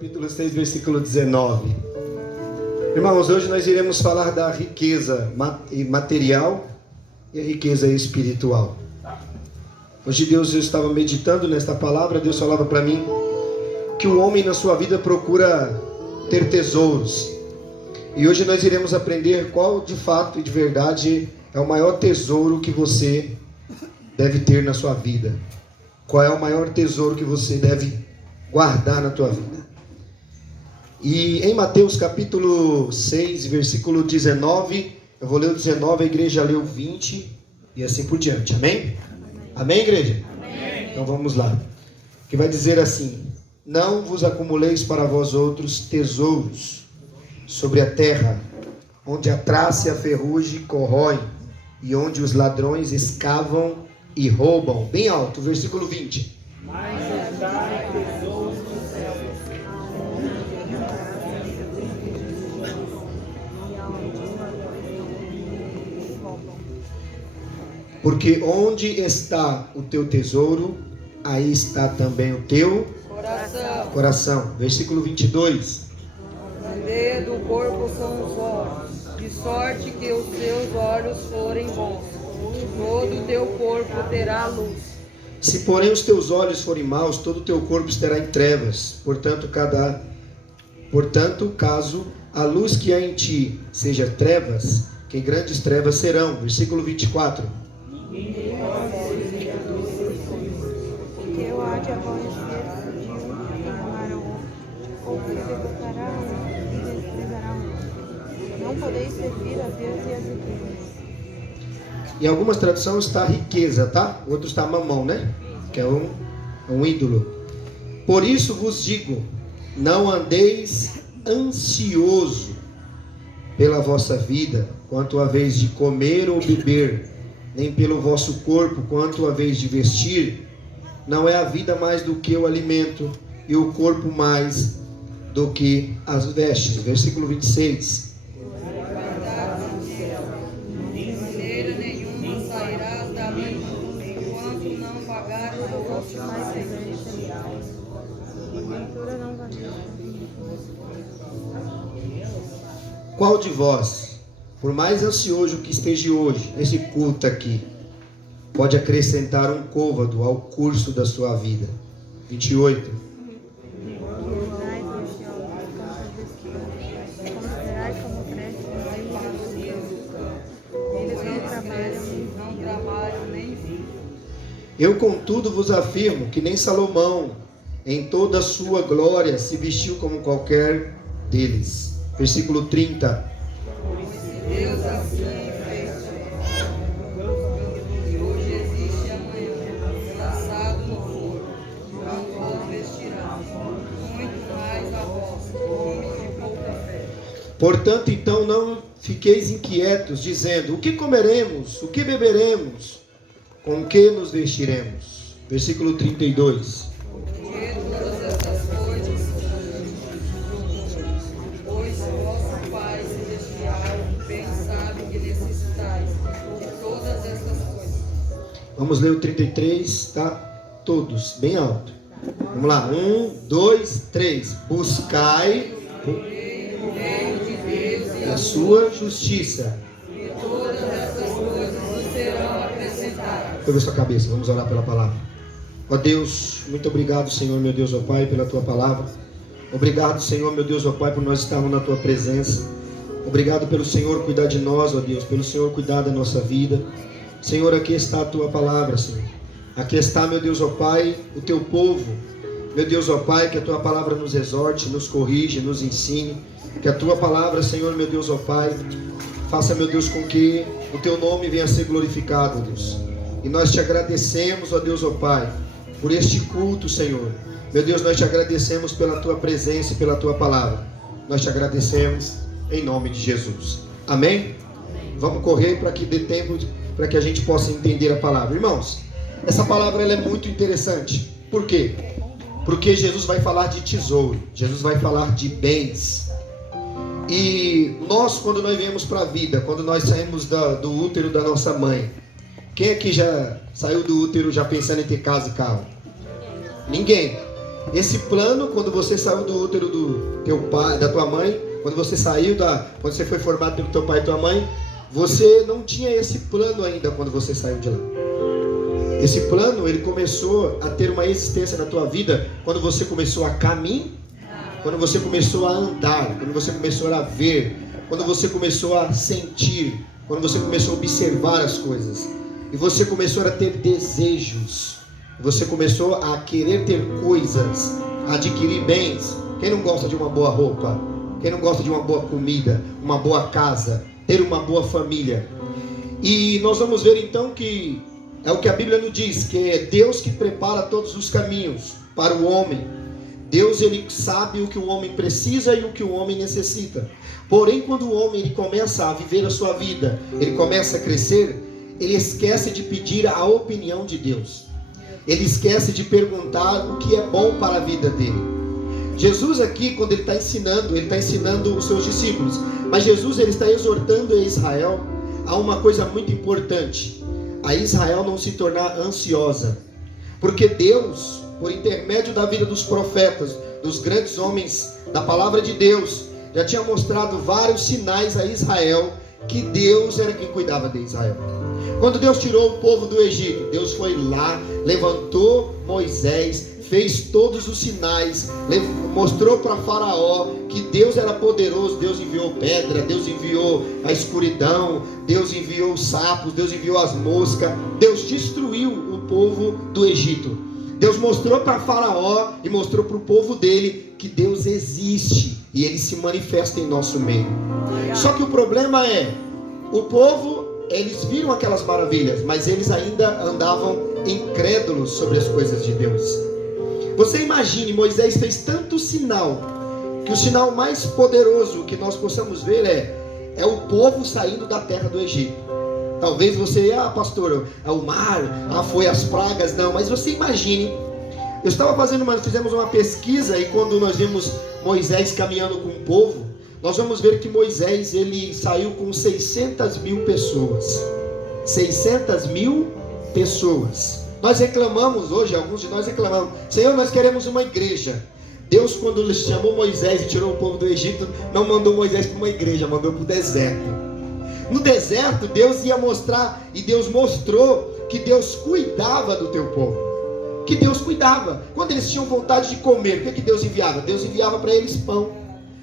capítulo 6, versículo 19. Irmãos, hoje nós iremos falar da riqueza material e a riqueza espiritual. Hoje Deus, eu estava meditando nesta palavra, Deus falava para mim que o homem na sua vida procura ter tesouros. E hoje nós iremos aprender qual de fato e de verdade é o maior tesouro que você deve ter na sua vida. Qual é o maior tesouro que você deve guardar na tua vida. E em Mateus capítulo 6, versículo 19, eu vou ler o 19, a igreja leu 20 e assim por diante. Amém? Amém, igreja? Amém. Então vamos lá. Que vai dizer assim: não vos acumuleis para vós outros tesouros sobre a terra, onde a traça e a ferrugem corroem, e onde os ladrões escavam e roubam. Bem alto, versículo 20. Mas dai tesouros no céu, porque onde está o teu tesouro, aí está também o teu coração. Versículo 22. A ideia do corpo são os olhos, de sorte que os teus olhos forem bons, todo o teu corpo terá luz. Se porém os teus olhos forem maus, todo o teu corpo estará em trevas. Portanto, caso a luz que há em ti seja trevas, que grandes trevas serão. Versículo 24. Eu há de aborrecer-se de um e amar ao outro, ou que derrotará um e desprezará um. Não podeis servir a Deus e as riquezas. Em algumas traduções está riqueza, tá? Outros está mamão, né? Que é um ídolo. Por isso vos digo, não andeis ansioso pela vossa vida, quanto a vez de comer ou beber, nem pelo vosso corpo, quanto a vez de vestir. Não é a vida mais do que o alimento, e o corpo mais do que as vestes. Versículo 26. Qual de vós, por mais ansioso que esteja hoje, nesse culto aqui, pode acrescentar um côvado ao curso da sua vida? 28. Considerai como crescem eles não trabalham nem vivem. Eu, contudo, vos afirmo que nem Salomão, em toda a sua glória, se vestiu como qualquer deles. Versículo 30. Deus assim fez, e hoje existe amanhã, lançado no fogo, quando vos vestirá, muito mais a vós, homens de pouca fé. Portanto, então, não fiqueis inquietos, dizendo: o que comeremos? O que beberemos? Com que nos vestiremos? Versículo 32. Todas essas coisas, pois vosso Pai celestial bem sabe que necessitais de todas essas coisas. Vamos ler o 33, tá? Todos, bem alto. Vamos lá, 1, 2, 3. Buscai O reino de Deus e a sua justiça. todas essas coisas vos serão acrescentadas. Curva sua cabeça, vamos orar pela palavra. Ó Deus, muito obrigado, Senhor, meu Deus, ó Pai, pela Tua palavra. Obrigado, Senhor, meu Deus, ó Pai, por nós estarmos na Tua presença. Obrigado pelo Senhor cuidar de nós, ó Deus, pelo Senhor cuidar da nossa vida. Senhor, aqui está a Tua palavra, Senhor. Aqui está, meu Deus, ó Pai, o Teu povo. Meu Deus, ó Pai, que a Tua palavra nos exorte, nos corrige, nos ensine. Que a Tua palavra, Senhor, meu Deus, ó Pai, faça, meu Deus, com que o Teu nome venha a ser glorificado, ó Deus. E nós te agradecemos, ó Deus, ó Pai, por este culto, Senhor. Meu Deus, nós te agradecemos pela Tua presença e pela Tua palavra. Nós te agradecemos em nome de Jesus. Amém? Vamos correr para que dê tempo, para que a gente possa entender a palavra. Irmãos, essa palavra ela é muito interessante. Por quê? Porque Jesus vai falar de tesouro. Jesus vai falar de bens. E nós, quando nós viemos para a vida, quando nós saímos do útero da nossa mãe, quem aqui já saiu do útero já pensando em ter casa e carro? Ninguém. esse plano, quando você saiu do útero do teu pai, da tua mãe, quando você foi formado pelo teu pai e tua mãe, você não tinha esse plano ainda quando você saiu de lá. Esse plano, ele começou a ter uma existência na tua vida quando você começou a caminhar, quando você começou a andar, quando você começou a ver, quando você começou a sentir, quando você começou a observar as coisas. E você começou a ter desejos. Você começou a querer ter coisas, a adquirir bens. Quem não gosta de uma boa roupa? Quem não gosta de uma boa comida, uma boa casa, ter uma boa família? E nós vamos ver então que é o que a Bíblia nos diz, que é Deus que prepara todos os caminhos para o homem. Deus, ele sabe o que o homem precisa e o que o homem necessita. Porém, quando o homem ele começa a viver a sua vida, ele começa a crescer, ele esquece de pedir a opinião de Deus. Ele esquece de perguntar o que é bom para a vida dele. Jesus aqui, quando ele está ensinando os seus discípulos. Mas Jesus, ele está exortando a Israel a uma coisa muito importante. A Israel não se tornar ansiosa. Porque Deus, por intermédio da vida dos profetas, dos grandes homens da palavra de Deus, já tinha mostrado vários sinais a Israel que Deus era quem cuidava de Israel. Quando Deus tirou o povo do Egito, Deus foi lá, levantou Moisés, fez todos os sinais, mostrou para Faraó que Deus era poderoso. Deus enviou pedra, Deus enviou a escuridão, Deus enviou os sapos, Deus enviou as moscas. Deus destruiu o povo do Egito. Deus mostrou para Faraó e mostrou para o povo dele que Deus existe e ele se manifesta em nosso meio. Só que o problema é, o povo, eles viram aquelas maravilhas, mas eles ainda andavam incrédulos sobre as coisas de Deus. Você imagine, Moisés fez tanto sinal, que o sinal mais poderoso que nós possamos ver é o povo saindo da terra do Egito. Talvez você, pastor, é o mar, foi as pragas, não, mas você imagine, fizemos uma pesquisa e quando nós vimos Moisés caminhando com o povo, nós vamos ver que Moisés, ele saiu com 600 mil pessoas. 600 mil pessoas. Nós reclamamos hoje, alguns de nós reclamamos, Senhor, nós queremos uma igreja. Deus, quando ele chamou Moisés e tirou o povo do Egito, não mandou Moisés para uma igreja, mandou para o deserto. No deserto, Deus ia mostrar, e Deus mostrou que Deus cuidava do teu povo. Que Deus cuidava. Quando eles tinham vontade de comer, o que Deus enviava? Deus enviava para eles pão.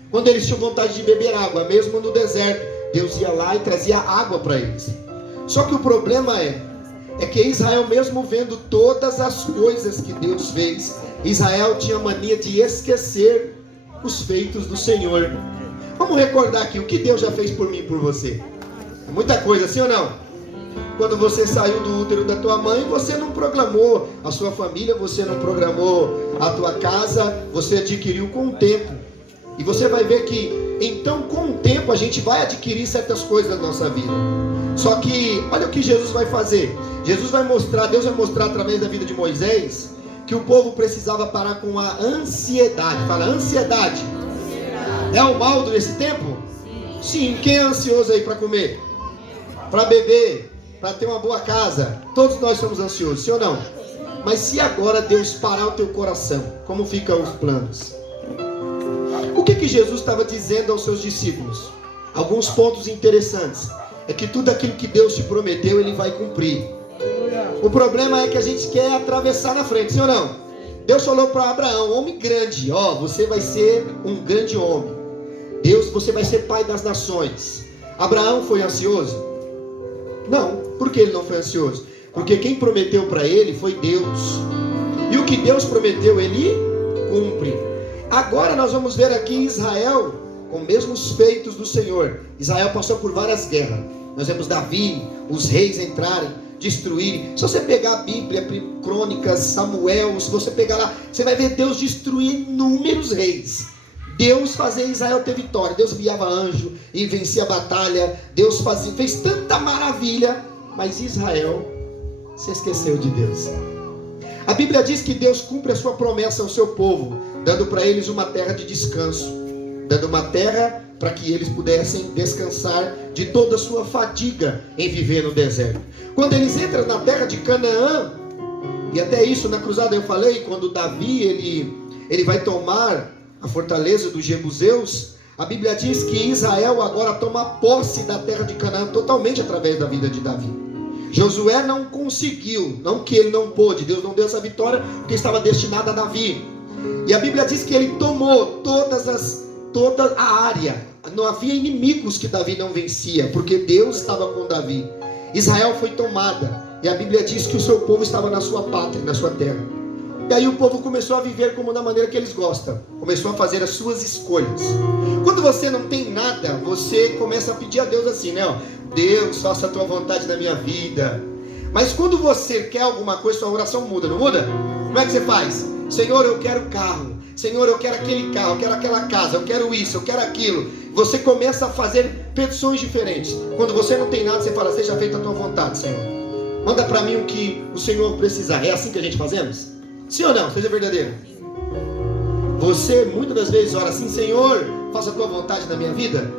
Quando eles tinham vontade de beber água, mesmo no deserto, Deus ia lá e trazia água para eles. Só que o problema é que Israel, mesmo vendo todas as coisas que Deus fez, Israel tinha mania de esquecer os feitos do Senhor. Vamos recordar aqui o que Deus já fez por mim e por você. É muita coisa, sim ou não? Quando você saiu do útero da tua mãe, você não programou a sua família, você não programou a tua casa, você adquiriu com o tempo. E você vai ver que, então, com o tempo, a gente vai adquirir certas coisas na nossa vida. Só que, olha o que Jesus vai fazer. Deus vai mostrar através da vida de Moisés, que o povo precisava parar com a ansiedade. Fala, ansiedade. É o mal desse tempo? Sim. Quem é ansioso aí para comer? Para beber? Para ter uma boa casa? Todos nós somos ansiosos, sim ou não? Mas se agora Deus parar o teu coração, como ficam os planos? O que Jesus estava dizendo aos seus discípulos? Alguns pontos interessantes. É que tudo aquilo que Deus te prometeu, Ele vai cumprir. O problema é que a gente quer atravessar na frente, sim ou não? Deus falou para Abraão, homem grande, você vai ser um grande homem. Você vai ser pai das nações. Abraão foi ansioso? Não. Por que ele não foi ansioso? Porque quem prometeu para ele foi Deus. E o que Deus prometeu, Ele cumpre. Agora nós vamos ver aqui Israel com os mesmos feitos do Senhor. Israel passou por várias guerras. Nós vemos Davi, os reis entrarem, destruírem. Se você pegar a Bíblia, Crônicas, Samuel, se você pegar lá, você vai ver Deus destruir inúmeros reis. Deus fazia Israel ter vitória. Deus enviava anjo e vencia a batalha. Deus fez tanta maravilha, mas Israel se esqueceu de Deus. A Bíblia diz que Deus cumpre a sua promessa ao seu povo, dando para eles uma terra de descanso, dando uma terra para que eles pudessem descansar de toda a sua fadiga em viver no deserto. Quando eles entram na terra de Canaã, e até isso na cruzada eu falei, quando Davi ele vai tomar a fortaleza dos jebuseus, a Bíblia diz que Israel agora toma posse da terra de Canaã totalmente através da vida de Davi. Josué não conseguiu, não que ele não pôde, Deus não deu essa vitória porque estava destinada a Davi. E a Bíblia diz que ele tomou toda a área. Não havia inimigos que Davi não vencia, porque Deus estava com Davi. Israel foi tomada, e a Bíblia diz que o seu povo estava na sua pátria, na sua terra. E aí o povo começou a viver como da maneira que eles gostam, começou a fazer as suas escolhas. Quando você não tem nada, você começa a pedir a Deus assim, né? Deus, faça a tua vontade na minha vida. Mas quando você quer alguma coisa, sua oração muda, não muda? Como é que você faz? Senhor, eu quero carro. Senhor, eu quero aquele carro, eu quero aquela casa, eu quero isso, eu quero aquilo. Você começa a fazer petições diferentes. Quando você não tem nada, você fala, seja feita a tua vontade, Senhor. Manda para mim o que o Senhor precisar. É assim que a gente fazemos? Sim ou não? Seja verdadeiro. Você muitas das vezes ora assim, Senhor, faça a tua vontade na minha vida.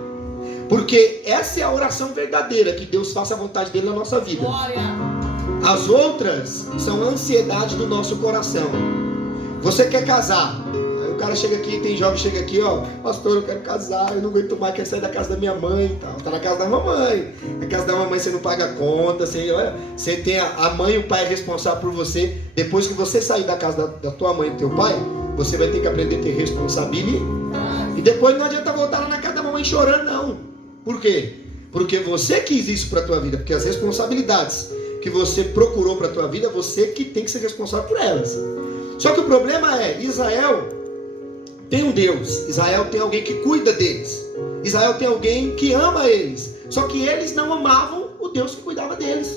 Porque essa é a oração verdadeira, que Deus faça a vontade dele na nossa vida. As outras são a ansiedade do nosso coração. Você quer casar? Aí o cara chega aqui, tem jovem que chega aqui, pastor, eu quero casar, eu não aguento mais, quero sair da casa da minha mãe e tal. Tá na casa da mamãe. Na casa da mamãe você não paga conta, você tem a mãe e o pai responsável por você. Depois que você sair da casa da tua mãe e do teu pai, você vai ter que aprender a ter responsabilidade. E depois não adianta voltar lá na casa da mamãe chorando, não. Por quê? Porque você quis isso para a tua vida, porque as responsabilidades que você procurou para a tua vida, você que tem que ser responsável por elas. Só que o problema é, Israel tem um Deus, Israel tem alguém que cuida deles, Israel tem alguém que ama eles, só que eles não amavam o Deus que cuidava deles.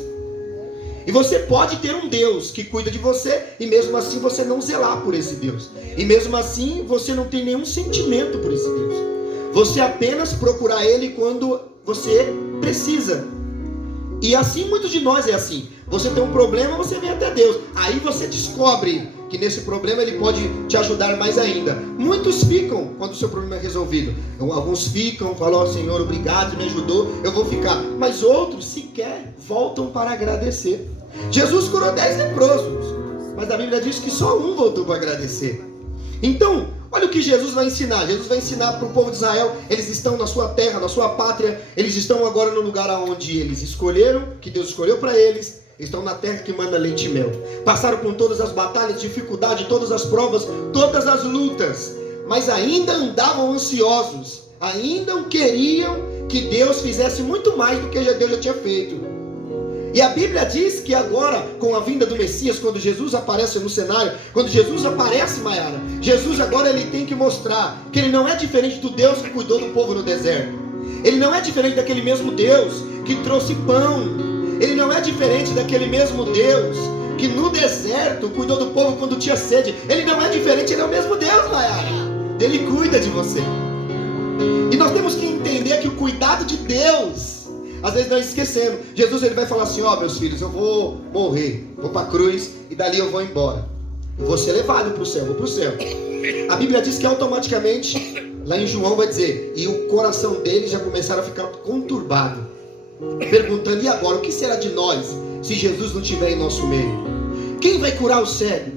E você pode ter um Deus que cuida de você, e mesmo assim você não zelar por esse Deus, e mesmo assim você não tem nenhum sentimento por esse Deus, você apenas procurar Ele quando você precisa. E assim muitos de nós é assim. Você tem um problema, você vem até Deus. Aí você descobre que nesse problema Ele pode te ajudar mais ainda. Muitos ficam quando o seu problema é resolvido. Alguns ficam, falam, Senhor, obrigado, me ajudou, eu vou ficar. Mas outros sequer voltam para agradecer. Jesus curou 10 leprosos, mas a Bíblia diz que só um voltou para agradecer. Então, olha o que Jesus vai ensinar. Jesus vai ensinar para o povo de Israel. Eles estão na sua terra, na sua pátria. Eles estão agora no lugar onde eles escolheram, que Deus escolheu para eles. Estão na terra que manda leite e mel. Passaram por todas as batalhas, dificuldade, todas as provas, todas as lutas. Mas ainda andavam ansiosos. Ainda queriam que Deus fizesse muito mais do que Deus já tinha feito. E a Bíblia diz que agora, com a vinda do Messias, quando Jesus aparece no cenário, quando Jesus aparece, Maiara, Jesus agora ele tem que mostrar que ele não é diferente do Deus que cuidou do povo no deserto. Ele não é diferente daquele mesmo Deus que trouxe pão. Ele não é diferente daquele mesmo Deus que no deserto cuidou do povo quando tinha sede. Ele não é diferente, ele é o mesmo Deus, Maiara. Ele cuida de você. E nós temos que entender que o cuidado de Deus, às vezes nós esquecemos. Jesus ele vai falar assim, meus filhos, eu vou morrer, vou para a cruz e dali eu vou embora. Eu vou ser levado para o céu, vou para o céu. A Bíblia diz que automaticamente, lá em João vai dizer, e o coração deles já começaram a ficar conturbado, perguntando, e agora, o que será de nós se Jesus não estiver em nosso meio? Quem vai curar o cego?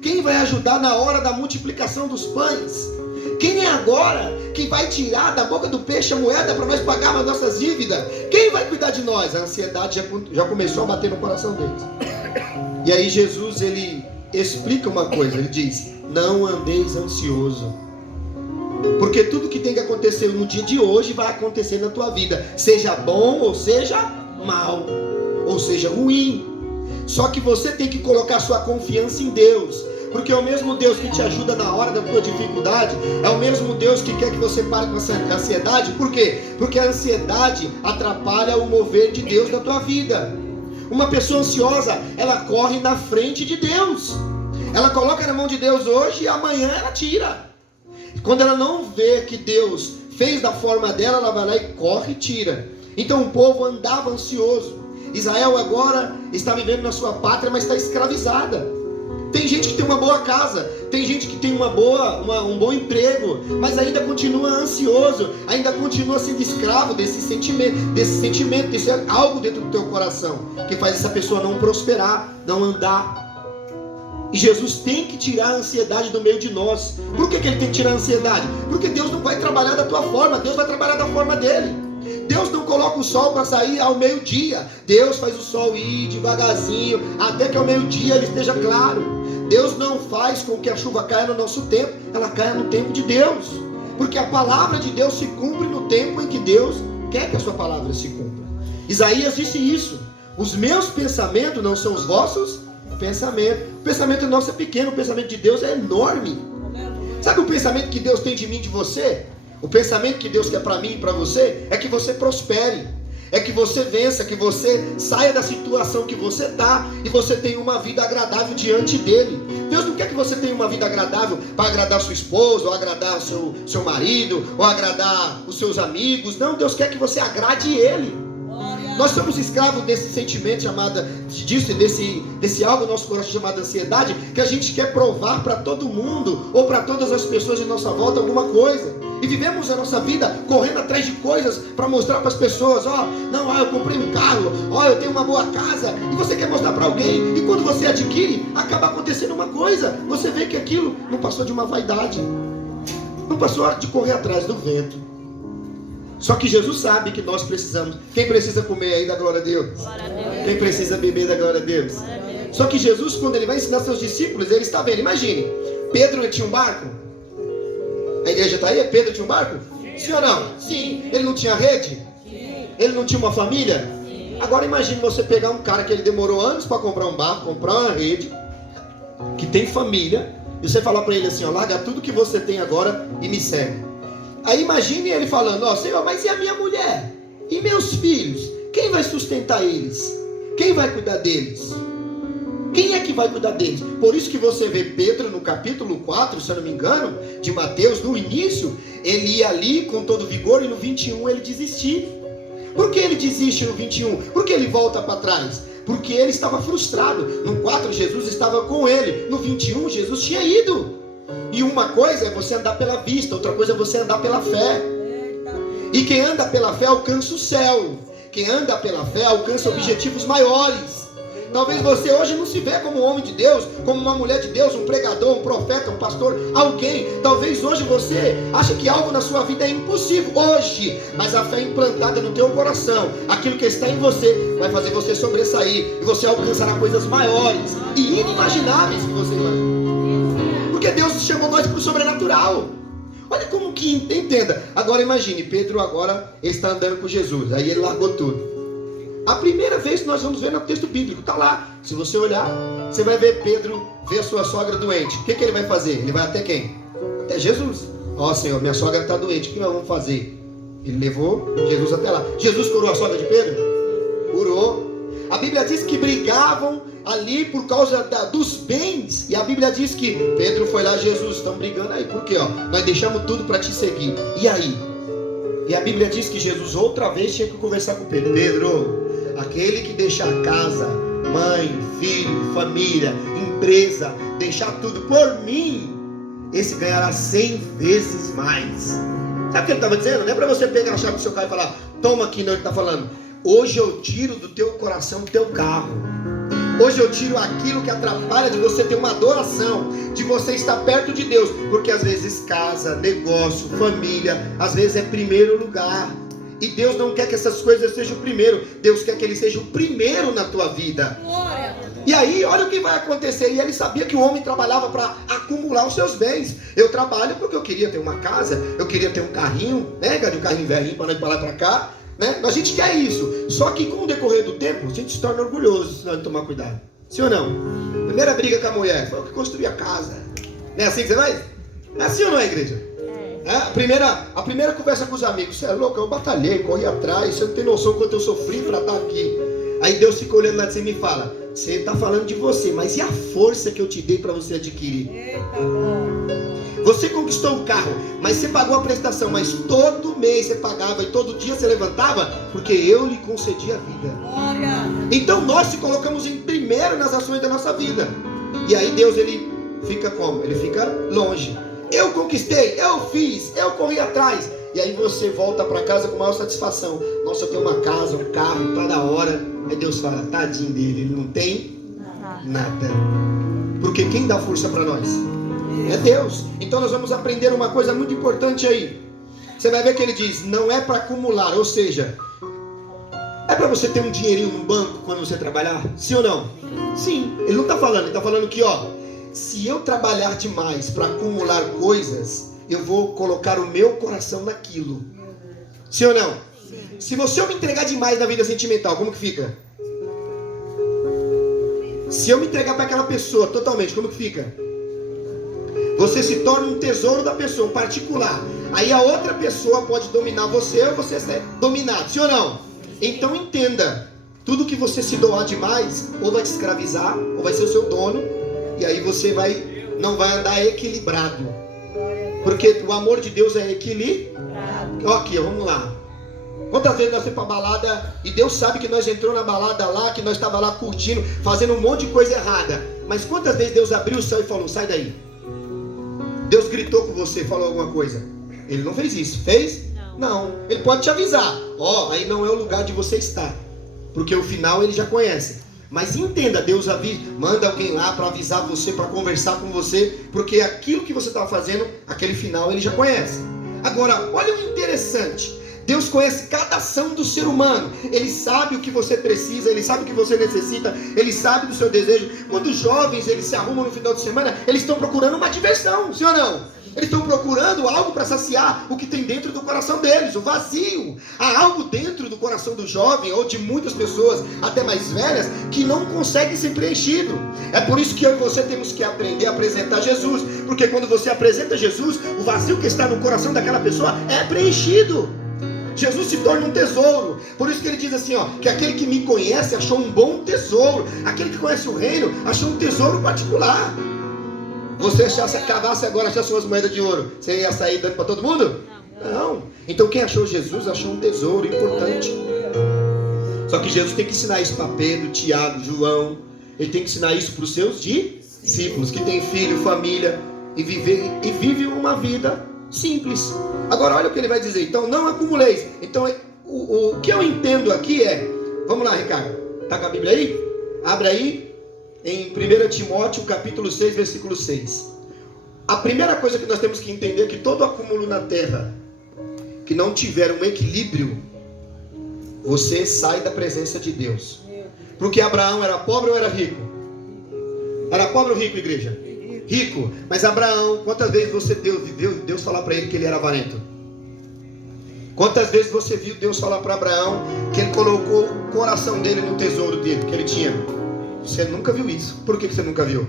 Quem vai ajudar na hora da multiplicação dos pães? Quem é agora que vai tirar da boca do peixe a moeda para nós pagarmos as nossas dívidas? Quem vai cuidar de nós? A ansiedade já começou a bater no coração deles. E aí Jesus ele explica uma coisa, ele diz, não andeis ansioso, porque tudo que tem que acontecer no dia de hoje vai acontecer na tua vida, seja bom ou seja mal, ou seja ruim. Só que você tem que colocar sua confiança em Deus, porque é o mesmo Deus que te ajuda na hora da tua dificuldade, é o mesmo Deus que quer que você pare com essa ansiedade. Por quê? Porque a ansiedade atrapalha o mover de Deus na tua vida. Uma pessoa ansiosa, ela corre na frente de Deus, ela coloca na mão de Deus hoje e amanhã ela tira. Quando ela não vê que Deus fez da forma dela, ela vai lá e corre e tira. Então o povo andava ansioso. Israel agora está vivendo na sua pátria, mas está escravizada. Tem gente que tem uma boa casa, tem gente que tem um bom emprego, mas ainda continua ansioso, ainda continua sendo escravo desse sentimento, desse algo dentro do teu coração, que faz essa pessoa não prosperar, não andar. E Jesus tem que tirar a ansiedade do meio de nós. Por que ele tem que tirar a ansiedade? Porque Deus não vai trabalhar da tua forma, Deus vai trabalhar da forma dele. Deus não coloca o sol para sair ao meio-dia. Deus faz o sol ir devagarzinho, até que ao meio-dia ele esteja claro. Deus não faz com que a chuva caia no nosso tempo, ela caia no tempo de Deus. Porque a palavra de Deus se cumpre no tempo em que Deus quer que a sua palavra se cumpra. Isaías disse isso: os meus pensamentos não são os vossos pensamentos. O pensamento nosso é pequeno, o pensamento de Deus é enorme. Sabe o pensamento que Deus tem de mim, de você? O pensamento que Deus quer para mim e para você é que você prospere, é que você vença, que você saia da situação que você está e você tenha uma vida agradável diante dele. Deus não quer que você tenha uma vida agradável para agradar sua esposa, ou agradar seu marido, ou agradar os seus amigos. Não, Deus quer que você agrade ele. Nós somos escravos desse sentimento disso, desse algo no nosso coração chamado ansiedade, que a gente quer provar para todo mundo ou para todas as pessoas de nossa volta alguma coisa. E vivemos a nossa vida correndo atrás de coisas para mostrar para as pessoas: eu comprei um carro, eu tenho uma boa casa, e você quer mostrar para alguém, e quando você adquire, acaba acontecendo uma coisa, você vê que aquilo não passou de uma vaidade, não passou de correr atrás do vento. Só que Jesus sabe que nós precisamos. Quem precisa comer aí da glória a Deus? Quem precisa beber da glória a Deus? Só que Jesus, quando ele vai ensinar seus discípulos, ele está vendo. Imagine, Pedro tinha um barco. A igreja está aí? Pedro tinha um barco? Sim ou não? Sim. Ele não tinha rede? Ele não tinha uma família? Agora imagine você pegar um cara que ele demorou anos para comprar um barco, comprar uma rede, que tem família, e você falar para ele assim: larga tudo que você tem agora e me segue. Aí imagine ele falando: Senhor, mas e a minha mulher? E meus filhos? Quem vai sustentar eles? Quem vai cuidar deles? Quem é que vai cuidar deles? Por isso que você vê Pedro no capítulo 4, se eu não me engano, de Mateus, no início, ele ia ali com todo vigor, e no 21 ele desistiu. Por que ele desiste no 21? Por que ele volta para trás? Porque ele estava frustrado. No 4 Jesus estava com ele, no 21 Jesus tinha ido. E uma coisa é você andar pela vista, outra coisa é você andar pela fé. E quem anda pela fé alcança o céu. Quem anda pela fé alcança objetivos maiores. Talvez você hoje não se vê como um homem de Deus, como uma mulher de Deus, um pregador, um profeta, um pastor, alguém. Talvez hoje você ache que algo na sua vida é impossível hoje, mas a fé implantada no teu coração, aquilo que está em você, vai fazer você sobressair, e você alcançará coisas maiores e inimagináveis que você imagina. Porque Deus chamou nós para o sobrenatural. Olha como que entenda. Agora imagine, Pedro agora ele está andando com Jesus, aí ele largou tudo. A primeira vez que nós vamos ver no texto bíblico, está lá. Se você olhar, você vai ver Pedro ver a sua sogra doente. O que ele vai fazer? Ele vai até quem? Até Jesus. Senhor, minha sogra está doente, o que nós vamos fazer? Ele levou Jesus até lá. Jesus curou a sogra de Pedro? Curou. A Bíblia diz que brigavam ali por causa dos bens. E a Bíblia diz que Pedro foi lá: Jesus, estão brigando aí, por quê? Nós deixamos tudo para te seguir. E aí? E a Bíblia diz que Jesus outra vez tinha que conversar com Pedro. Pedro, aquele que deixar casa, mãe, filho, família, empresa, deixar tudo por mim, esse ganhará 100 vezes mais. Sabe o que ele estava dizendo? Não é para você pegar a chave do seu carro e falar: toma aqui. Não, ele está falando: hoje eu tiro do teu coração o teu carro. Hoje eu tiro aquilo que atrapalha de você ter uma adoração, de você estar perto de Deus. Porque às vezes casa, negócio, família, às vezes é primeiro lugar. E Deus não quer que essas coisas sejam o primeiro. Deus quer que Ele seja o primeiro na tua vida. E aí, olha o que vai acontecer. E ele sabia que o homem trabalhava para acumular os seus bens. Eu trabalho porque eu queria ter uma casa, eu queria ter um carrinho, né? Um carrinho velhinho para nós ir para lá e para cá. Né? A gente quer isso. Só que com o decorrer do tempo, a gente se torna orgulhoso se não tomar cuidado. Sim ou não? Primeira briga com a mulher foi o que construiu a casa. Não é assim que você vai? Não é assim ou não é, igreja? A primeira conversa com os amigos: você é louco, eu batalhei, corri atrás, você não tem noção quanto eu sofri para estar aqui. Aí Deus fica olhando lá de cima e fala: você está falando de você, mas e a força que eu te dei para você adquirir? Você conquistou o carro, mas você pagou a prestação, mas todo mês você pagava e todo dia você levantava, porque eu lhe concedi a vida. Então nós se colocamos em primeiro nas ações da nossa vida. E aí Deus, ele fica como? Ele fica longe. Eu conquistei, eu fiz, eu corri atrás. E aí você volta para casa com maior satisfação: nossa, eu tenho uma casa, um carro, tá da hora. Aí Deus fala: tadinho dele, ele não tem nada. Porque quem dá força para nós? É Deus. Então nós vamos aprender uma coisa muito importante aí. Você vai ver que ele diz, não é para acumular, ou seja, é para você ter um dinheirinho no banco quando você trabalhar? Sim ou não? Sim. Ele não está falando, ele está falando que, ó, se eu trabalhar demais para acumular coisas, eu vou colocar o meu coração naquilo. Sim ou não? Sim. Se você me entregar demais na vida sentimental, como que fica? Se eu me entregar para aquela pessoa totalmente, como que fica? Você se torna um tesouro da pessoa, um particular. Aí a outra pessoa pode dominar você ou você ser dominado, sim ou não? Então entenda, tudo que você se doar demais, ou vai te escravizar, ou vai ser o seu dono, e aí você não vai andar equilibrado. Porque o amor de Deus é equilibrado. Aqui, vamos lá. Quantas vezes nós fomos para a balada e Deus sabe que nós entramos na balada lá, que nós estávamos lá curtindo, fazendo um monte de coisa errada. Mas quantas vezes Deus abriu o céu e falou, sai daí? Deus gritou com você, falou alguma coisa? Ele não fez isso, fez? Não. Ele pode te avisar, ó, aí não é o lugar de você estar, porque o final ele já conhece. Mas entenda, Deus manda alguém lá para avisar você, para conversar com você, porque aquilo que você estava fazendo, aquele final ele já conhece. Agora, olha o interessante, Deus conhece cada ação do ser humano. Ele sabe o que você precisa, Ele sabe o que você necessita, Ele sabe do seu desejo. Quando os jovens eles se arrumam no final de semana, eles estão procurando uma diversão, sim ou não? Eles estão procurando algo para saciar o que tem dentro do coração deles, o vazio. Há algo dentro do coração do jovem, ou de muitas pessoas, até mais velhas, que não consegue ser preenchido. É por isso que eu e você temos que aprender a apresentar Jesus. Porque quando você apresenta Jesus, o vazio que está no coração daquela pessoa é preenchido. Jesus se torna um tesouro. Por isso que ele diz assim, ó, que aquele que me conhece achou um bom tesouro. Aquele que conhece o reino achou um tesouro particular. Você cavasse agora, achasse umas moedas de ouro, você ia sair dando para todo mundo? Não. Então quem achou Jesus achou um tesouro importante. Só que Jesus tem que ensinar isso para Pedro, Tiago, João. Ele tem que ensinar isso para os seus discípulos, que tem filho, família, e vive uma vida simples. Agora olha o que ele vai dizer. Então não acumuleis. Então o que eu entendo aqui é, vamos lá, Ricardo, tá com a Bíblia aí? Abre aí em 1 Timóteo capítulo 6, versículo 6. A primeira coisa que nós temos que entender é que todo acúmulo na terra que não tiver um equilíbrio, você sai da presença de Deus. Porque Abraão era pobre ou era rico? Era pobre ou rico, igreja? Rico. Mas Abraão, quantas vezes você viu Deus falar para ele que ele era avarento? Quantas vezes você viu Deus falar para Abraão que ele colocou o coração dele no tesouro dele, que ele tinha? Você nunca viu isso. Por que você nunca viu?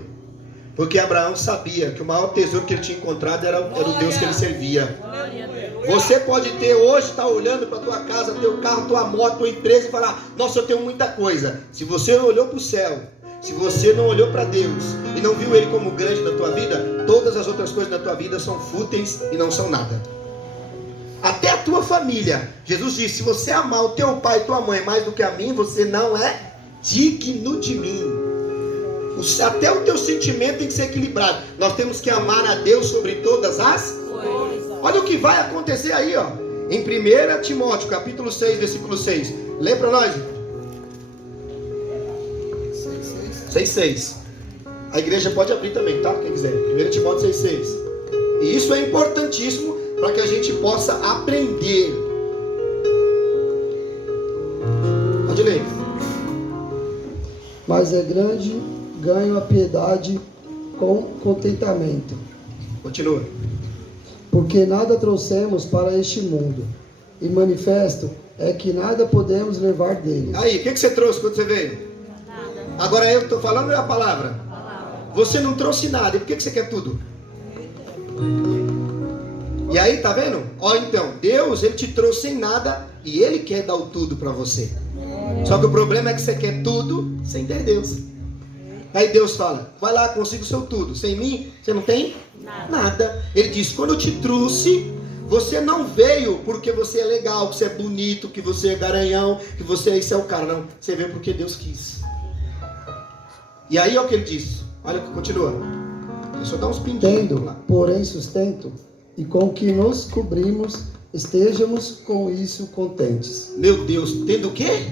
Porque Abraão sabia que o maior tesouro que ele tinha encontrado era o Deus que ele servia. Você pode ter hoje, estar olhando para a tua casa, teu carro, tua moto, tua empresa e falar, nossa, eu tenho muita coisa. Se você não olhou para o céu, se você não olhou para Deus e não viu Ele como grande na tua vida, todas as outras coisas da tua vida são fúteis e não são nada. Até a tua família. Jesus disse, se você amar o teu pai e tua mãe mais do que a mim, você não é digno de mim. Até o teu sentimento tem que ser equilibrado. Nós temos que amar a Deus sobre todas as coisas. Olha o que vai acontecer aí, ó. Em 1 Timóteo capítulo 6, versículo 6. Lê para nós. 6,6. A igreja pode abrir também, tá? Quem quiser. 1 Timóteo 6,6. E isso é importantíssimo para que a gente possa aprender. Pode ler. Mas é grande ganho a piedade com contentamento. Continua. Porque nada trouxemos para este mundo, e manifesto é que nada podemos levar dele. Aí, o que você trouxe quando você veio? Nada. Agora eu estou falando a palavra. Você não trouxe nada, e por que você quer tudo? E aí, tá vendo? Ó, então, Deus, Ele te trouxe sem nada, e Ele quer dar o tudo para você. Só que o problema é que você quer tudo sem ter Deus. Aí Deus fala, vai lá, consiga o seu tudo. Sem mim, você não tem nada. Ele diz, quando eu te trouxe, você não veio porque você é legal, que você é bonito, que você é garanhão, que você é o cara. Não, você veio porque Deus quis. E aí é o que ele diz. Olha o que continua. Deixa eu dar uns pintinhos. Tendo, porém, sustento, e com que nos cobrimos, estejamos com isso contentes. Meu Deus, tendo o quê?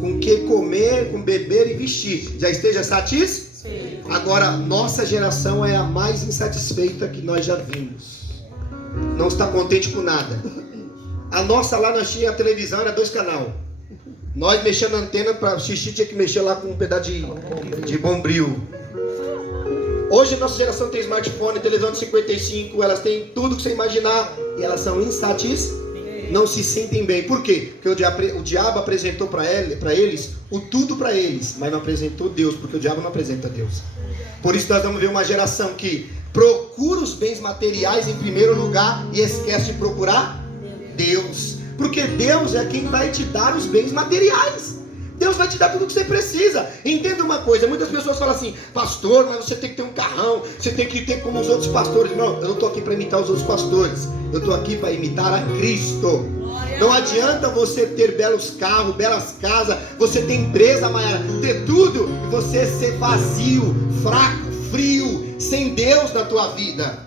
Com que comer, com beber e vestir. Já esteja satisfeito? Agora, nossa geração é a mais insatisfeita que nós já vimos. Não está contente com nada. A nossa lá, nós tinha a televisão, era 2 canais. Nós mexendo na antena para assistir, tinha que mexer lá com um pedaço de bombril. Hoje nossa geração tem smartphone, televisão de 55, elas têm tudo que você imaginar e elas são insatisfeitas, não se sentem bem. Por quê? Porque o diabo apresentou para eles o tudo para eles, mas não apresentou Deus, porque o diabo não apresenta Deus. Por isso nós vamos ver uma geração que procura os bens materiais em primeiro lugar e esquece de procurar Deus. Porque Deus é quem vai te dar os bens materiais. Deus vai te dar tudo o que você precisa. Entenda uma coisa, muitas pessoas falam assim: pastor, mas você tem que ter um carrão, você tem que ter como os outros pastores. Não, eu não estou aqui para imitar os outros pastores, eu estou aqui para imitar a Cristo. Não adianta você ter belos carros, belas casas, você ter empresa, Maiara, ter tudo, e você ser vazio, fraco, frio, sem Deus na tua vida.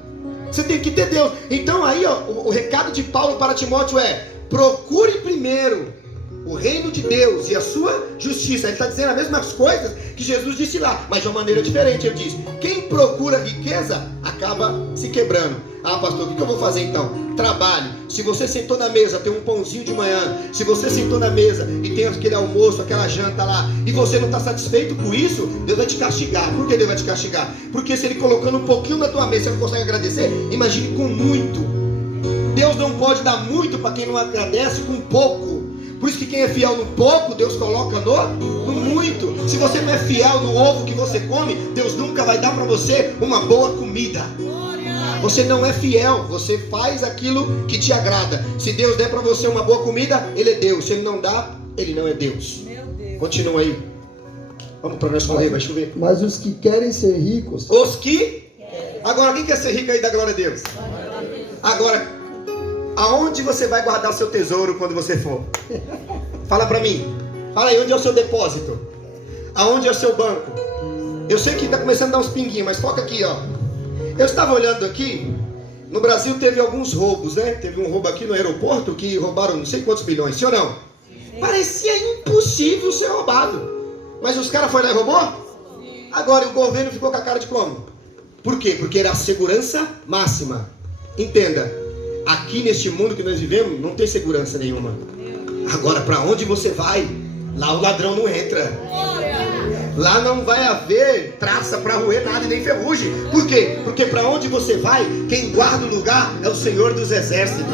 Você tem que ter Deus. Então aí, ó, o recado de Paulo para Timóteo é: procure primeiro o reino de Deus e a sua justiça. Ele está dizendo as mesmas coisas que Jesus disse lá, mas de uma maneira diferente. Ele diz: quem procura riqueza acaba se quebrando. Ah, pastor, o que eu vou fazer então? Trabalhe. Se você sentou na mesa, tem um pãozinho de manhã. Se você sentou na mesa e tem aquele almoço, aquela janta lá, e você não está satisfeito com isso, Deus vai te castigar. Por que Deus vai te castigar? Porque se Ele colocando um pouquinho na tua mesa, você não consegue agradecer, imagine com muito. Deus não pode dar muito para quem não agradece com pouco. Por isso que quem é fiel no pouco, Deus coloca no muito. Se você não é fiel no ovo que você come, Deus nunca vai dar para você uma boa comida. Você não é fiel, você faz aquilo que te agrada. Se Deus der para você uma boa comida, Ele é Deus. Se Ele não dá, Ele não é Deus. Continua aí. Vamos para nós correr, vai chover. Mas os que querem ser ricos... Os que... Agora, quem quer ser rico aí, dá glória a Deus? Agora, aonde você vai guardar o seu tesouro quando você for? Fala pra mim. Fala aí, onde é o seu depósito? Aonde é o seu banco? Eu sei que está começando a dar uns pinguinhos, mas foca aqui, ó. Eu estava olhando aqui. No Brasil teve alguns roubos, né? Teve um roubo aqui no aeroporto que roubaram não sei quantos milhões, sim ou não? Parecia impossível ser roubado. Mas os caras foram lá e roubou? Agora o governo ficou com a cara de como? Por quê? Porque era a segurança máxima. Entenda. Aqui neste mundo que nós vivemos, não tem segurança nenhuma. Agora, para onde você vai, lá o ladrão não entra. Lá não vai haver traça para roer nada e nem ferrugem. Por quê? Porque para onde você vai, quem guarda o lugar é o Senhor dos Exércitos.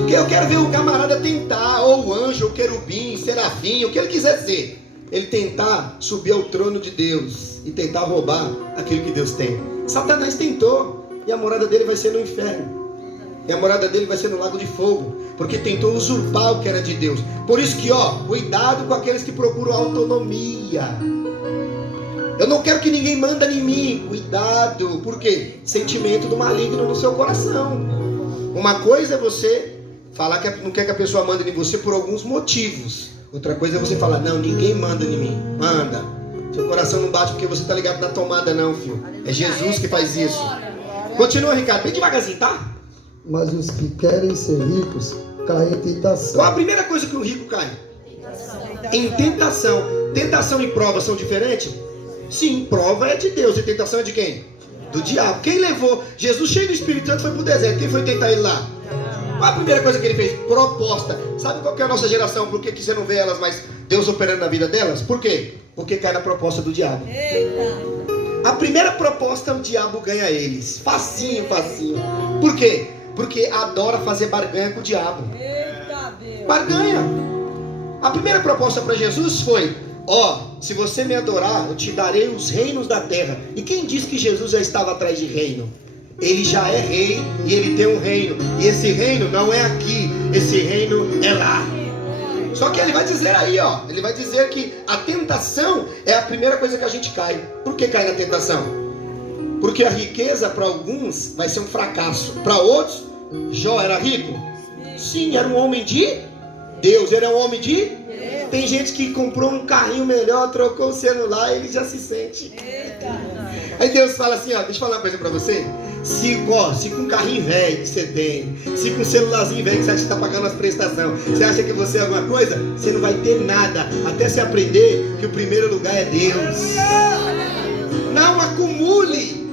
Porque eu quero ver o camarada tentar, ou o anjo, ou o querubim, serafim, o que ele quiser ser. Ele tentar subir ao trono de Deus e tentar roubar aquilo que Deus tem. Satanás tentou, e a morada dele vai ser no inferno. E a morada dele vai ser no lago de fogo, porque tentou usurpar o que era de Deus. Por isso que, ó, cuidado com aqueles que procuram autonomia. Eu não quero que ninguém manda em mim. Cuidado, por quê? Sentimento do maligno no seu coração. Uma coisa é você falar que não quer que a pessoa mande em você por alguns motivos. Outra coisa é você falar: não, ninguém manda em mim. Manda. Seu coração não bate porque você está ligado na tomada, não, filho. É Jesus que faz isso. Continua, Ricardo, bem devagarzinho, tá? Mas os que querem ser ricos caem em tentação. Qual a primeira coisa que o rico cai? Em tentação. Tentação e prova são diferentes? Sim, prova é de Deus e tentação é de quem? Do diabo. Quem levou Jesus cheio do Espírito Santo foi pro deserto? Quem foi tentar ele lá? Qual a primeira coisa que ele fez? Proposta. Sabe qual que é a nossa geração? Por que você não vê elas, mas Deus operando na vida delas? Por quê? Porque cai na proposta do diabo. A primeira proposta o diabo ganha eles. Facinho, facinho. Por quê? Porque adora fazer barganha com o diabo. Barganha. A primeira proposta para Jesus foi: ó, se você me adorar, eu te darei os reinos da terra. E quem disse que Jesus já estava atrás de reino? Ele já é rei e ele tem um reino. E esse reino não é aqui, esse reino é lá. Só que ele vai dizer aí, ó, ele vai dizer que a tentação é a primeira coisa que a gente cai. Por que cai na tentação? Porque a riqueza para alguns vai ser um fracasso. Para outros, Jó era rico? Sim, era um homem de Deus. Era um homem de... Tem gente que comprou um carrinho melhor, trocou o celular e ele já se sente. Aí Deus fala assim, ó, deixa eu falar uma coisa para você. Se com um carrinho velho que você tem, se com um celularzinho velho que você acha que está pagando as prestações, você acha que você é alguma coisa, você não vai ter nada, até você aprender que o primeiro lugar é Deus. Não acumule.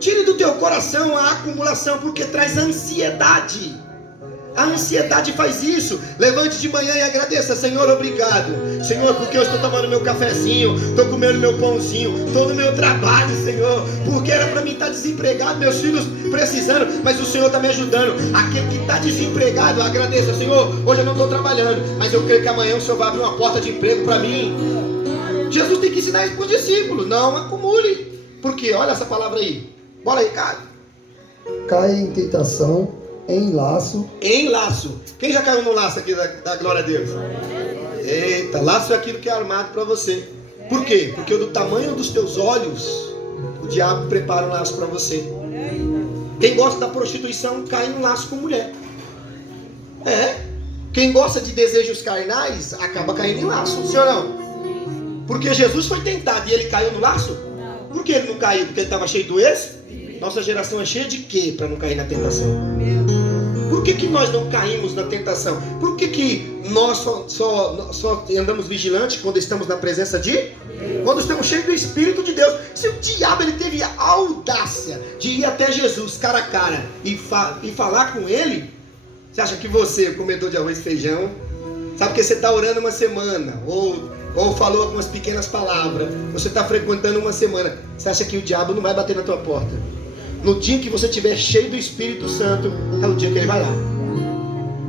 Tire do teu coração a acumulação, porque traz ansiedade. A ansiedade faz isso. Levante de manhã e agradeça. Senhor, obrigado. Senhor, porque eu estou tomando meu cafezinho, estou comendo meu pãozinho, estou no meu trabalho, Senhor. Porque era para mim estar desempregado, meus filhos precisando, mas o Senhor está me ajudando. Aquele que está desempregado, agradeça. Senhor, hoje eu não estou trabalhando, mas eu creio que amanhã o Senhor vai abrir uma porta de emprego para mim. Jesus tem que ensinar isso para os discípulos. Não acumule. Por quê? Olha essa palavra aí. Bora aí, cara. Cai em tentação, em laço. Em laço. Quem já caiu no laço aqui da glória a Deus? Eita, laço é aquilo que é armado para você. Por quê? Porque do tamanho dos teus olhos, o diabo prepara um laço para você. Quem gosta da prostituição cai no laço com mulher. Quem gosta de desejos carnais acaba caindo em laço, sim ou não? Porque Jesus foi tentado e ele caiu no laço? Por que ele não caiu? Porque ele estava cheio do ex? Nossa geração é cheia de quê para não cair na tentação? Por que nós não caímos na tentação? Por que nós só andamos vigilantes quando estamos na presença de? Quando estamos cheios do Espírito de Deus. Se o diabo ele teve a audácia de ir até Jesus cara a cara e falar com ele, você acha que você, comedor de arroz e feijão, sabe que você está orando uma semana, ou falou algumas pequenas palavras, você está frequentando uma semana, você acha que o diabo não vai bater na tua porta? No dia que você estiver cheio do Espírito Santo, é o dia que ele vai lá.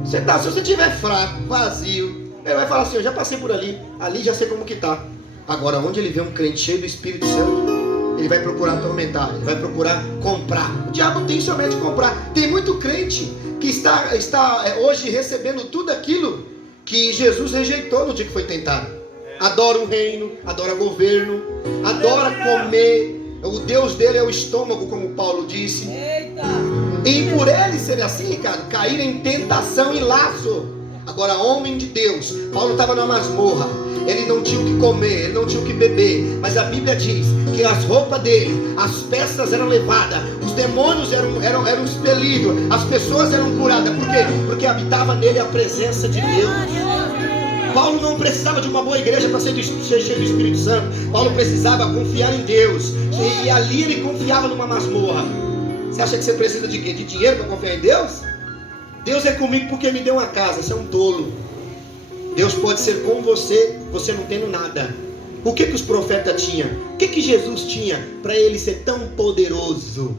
Se você estiver fraco, vazio, ele vai falar assim, eu já passei por ali já sei como que está. Agora, onde ele vê um crente cheio do Espírito Santo, ele vai procurar atormentar, ele vai procurar comprar. O diabo tem somente comprar. Tem muito crente que está hoje recebendo tudo aquilo que Jesus rejeitou no dia que foi tentado. Adora o reino, adora governo, adora comer. O Deus dele é o estômago, como Paulo disse. E por ele ser assim, Ricardo, cair em tentação e laço. Agora, homem de Deus, Paulo estava na masmorra. Ele não tinha o que comer, ele não tinha o que beber. Mas a Bíblia diz que as roupas dele, as peças eram levadas, os demônios eram expelidos, as pessoas eram curadas. Por quê? Porque habitava nele a presença de Deus. Paulo não precisava de uma boa igreja para ser cheio do Espírito Santo. Paulo precisava confiar em Deus. E ali ele confiava numa masmorra. Você acha que você precisa de quê? De dinheiro para confiar em Deus? Deus é comigo porque me deu uma casa. Você é um tolo. Deus pode ser com você, você não tendo nada. O que os profetas tinham? O que Jesus tinha para ele ser tão poderoso?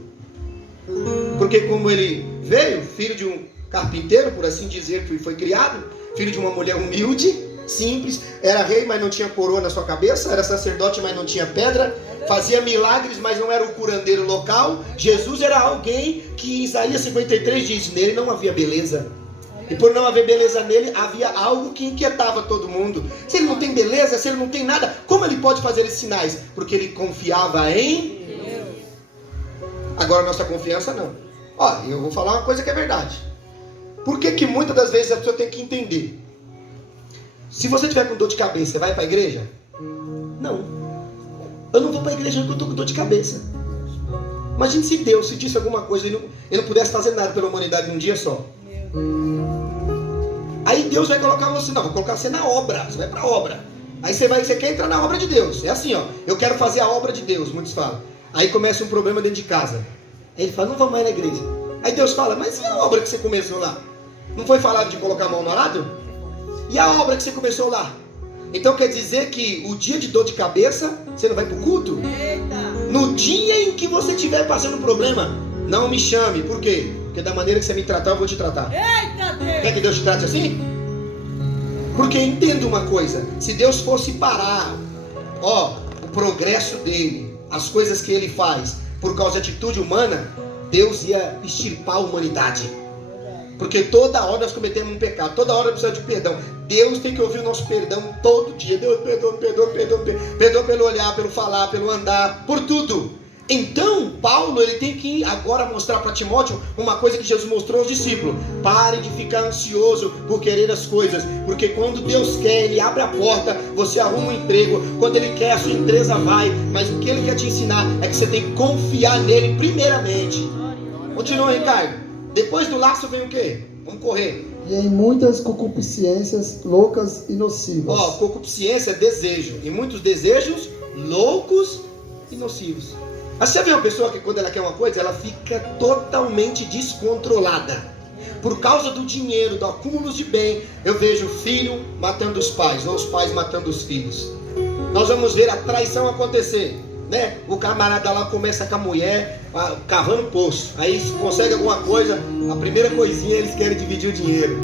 Porque como ele veio, filho de um carpinteiro, por assim dizer, que foi criado, filho de uma mulher humilde, simples, era rei, mas não tinha coroa na sua cabeça, era sacerdote, mas não tinha pedra, fazia milagres, mas não era o curandeiro local. Jesus era alguém que em Isaías 53 diz, nele não havia beleza. E por não haver beleza nele, havia algo que inquietava todo mundo. Se ele não tem beleza, se ele não tem nada, como ele pode fazer esses sinais? Porque ele confiava em Deus. Agora nossa confiança não. Olha, eu vou falar uma coisa que é verdade. Por que muitas das vezes a pessoa tem que entender? Se você tiver com dor de cabeça, você vai para a igreja? Não. Eu não vou para a igreja porque eu estou com dor de cabeça. Imagine se Deus, se disse alguma coisa, ele não pudesse fazer nada pela humanidade num dia só. Aí Deus vai colocar você, não, vou colocar você na obra, você vai para a obra. Aí você quer entrar na obra de Deus. É assim, ó, eu quero fazer a obra de Deus, muitos falam. Aí começa um problema dentro de casa. Aí ele fala, não vamos mais na igreja. Aí Deus fala, mas e a obra que você começou lá? Não foi falado de colocar a mão no arado? E a obra que você começou lá? Então quer dizer que o dia de dor de cabeça, você não vai para o culto? Eita. No dia em que você estiver passando problema, não me chame. Por quê? Porque da maneira que você me tratar, eu vou te tratar. Eita, Deus. Quer que Deus te trate assim? Porque entenda uma coisa, se Deus fosse parar, o progresso dele, as coisas que ele faz, por causa de atitude humana, Deus ia extirpar a humanidade. Porque toda hora nós cometemos um pecado, toda hora precisamos de perdão. Deus tem que ouvir o nosso perdão todo dia. Deus perdoa pelo olhar, pelo falar, pelo andar, por tudo. Então, Paulo, ele tem que agora mostrar para Timóteo uma coisa que Jesus mostrou aos discípulos. Pare de ficar ansioso por querer as coisas, porque quando Deus quer, Ele abre a porta, você arruma um emprego. Quando Ele quer, a sua empresa vai. Mas o que Ele quer te ensinar é que você tem que confiar nele primeiramente. Continua, Ricardo. Depois do laço vem o quê? Vamos correr. E em muitas concupiscências loucas e nocivas. Concupiscência é desejo. E muitos desejos loucos e nocivos. Mas você vê uma pessoa que quando ela quer uma coisa, ela fica totalmente descontrolada. Por causa do dinheiro, do acúmulo de bem, eu vejo o filho matando os pais, ou os pais matando os filhos. Nós vamos ver a traição acontecer, né? O camarada lá começa com a mulher, cavando poço. Aí consegue alguma coisa, a primeira coisinha eles querem dividir o dinheiro.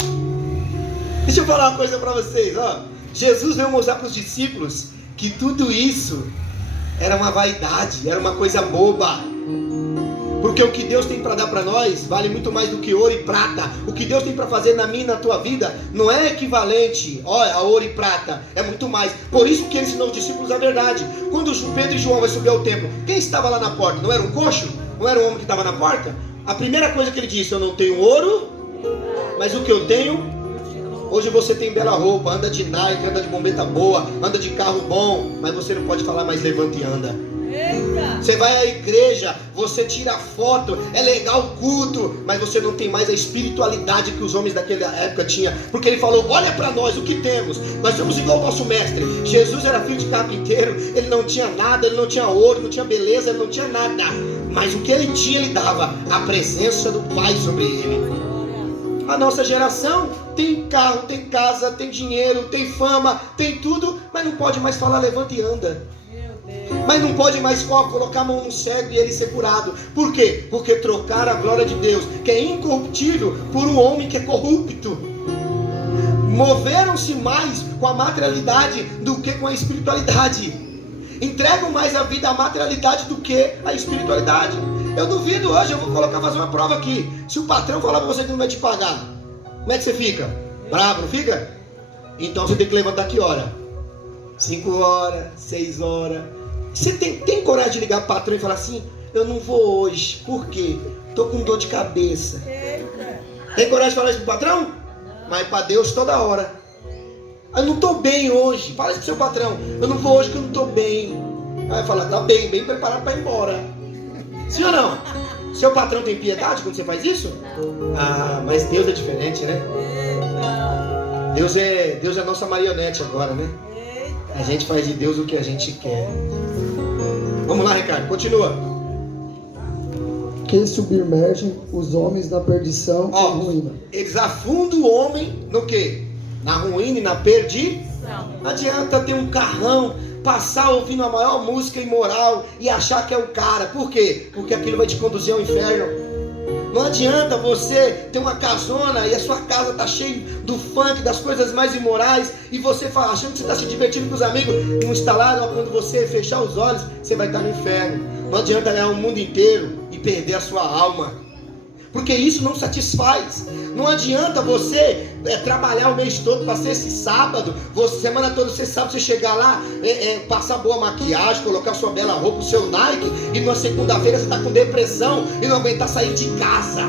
Deixa eu falar uma coisa para vocês, ó. Jesus veio mostrar para os discípulos que tudo isso era uma vaidade, era uma coisa boba. Porque o que Deus tem para dar para nós vale muito mais do que ouro e prata. O que Deus tem para fazer na minha e na tua vida não é equivalente a ouro e prata, é muito mais. Por isso que ele ensinou os discípulos a verdade. Quando Pedro e João vai subir ao templo, quem estava lá na porta? Não era um coxo? Não era um homem que estava na porta? A primeira coisa que ele disse: eu não tenho ouro, mas o que eu tenho... Hoje você tem bela roupa, anda de Nike, anda de bombeta boa, anda de carro bom, mas você não pode falar mais levanta e anda. Eita. Você vai à igreja, você tira foto, é legal o culto, mas você não tem mais a espiritualidade que os homens daquela época tinham. Porque ele falou: olha para nós o que temos, nós somos igual ao nosso mestre. Jesus era filho de carpinteiro, ele não tinha nada, ele não tinha ouro, não tinha beleza, ele não tinha nada. Mas o que ele tinha, ele dava a presença do Pai sobre ele. A nossa geração tem carro, tem casa, tem dinheiro, tem fama, tem tudo, mas não pode mais falar levanta e anda. Mas não pode mais colocar a mão no cego e ele ser curado. Por quê? Porque trocaram a glória de Deus, que é incorruptível, por um homem que é corrupto. Moveram-se mais com a materialidade do que com a espiritualidade. Entregam mais a vida à materialidade do que à espiritualidade. Eu duvido hoje, eu vou fazer uma prova aqui. Se o patrão falar para você que não vai te pagar, como é que você fica? Bravo, não fica? Então você tem que levantar que hora? 5 horas, 6 horas. Você tem coragem de ligar para o patrão e falar assim: eu não vou hoje, por quê? Tô com dor de cabeça. Tem coragem de falar isso pro patrão? Mas para Deus toda hora. Eu não tô bem hoje. Fala isso pro seu patrão: eu não vou hoje que eu não tô bem. Aí vai falar: tá bem preparado para ir embora. Sim ou não? Seu patrão tem piedade quando você faz isso? Ah, mas Deus é diferente, né? Deus é a nossa marionete agora, né? A gente faz de Deus o que a gente quer. Vamos lá, Ricardo, continua. Que submergem os homens na perdição e ruína. Eles afundam o homem no quê? Na ruína e na perdição. Não adianta ter um carrão, passar ouvindo a maior música imoral e achar que é o cara. Por quê? Porque aquilo vai te conduzir ao inferno. Não adianta você ter uma casona e a sua casa está cheia do funk, das coisas mais imorais, e você fala, achando que você está se divertindo com os amigos, e um instalado, quando você fechar os olhos, você vai estar no inferno. Não adianta ganhar o mundo inteiro e perder a sua alma, porque isso não satisfaz. Não adianta você trabalhar o mês todo para ser esse sábado, semana toda você sabe, você chegar lá, passar boa maquiagem, colocar sua bela roupa, o seu Nike, e na segunda-feira você está com depressão e não aguentar sair de casa.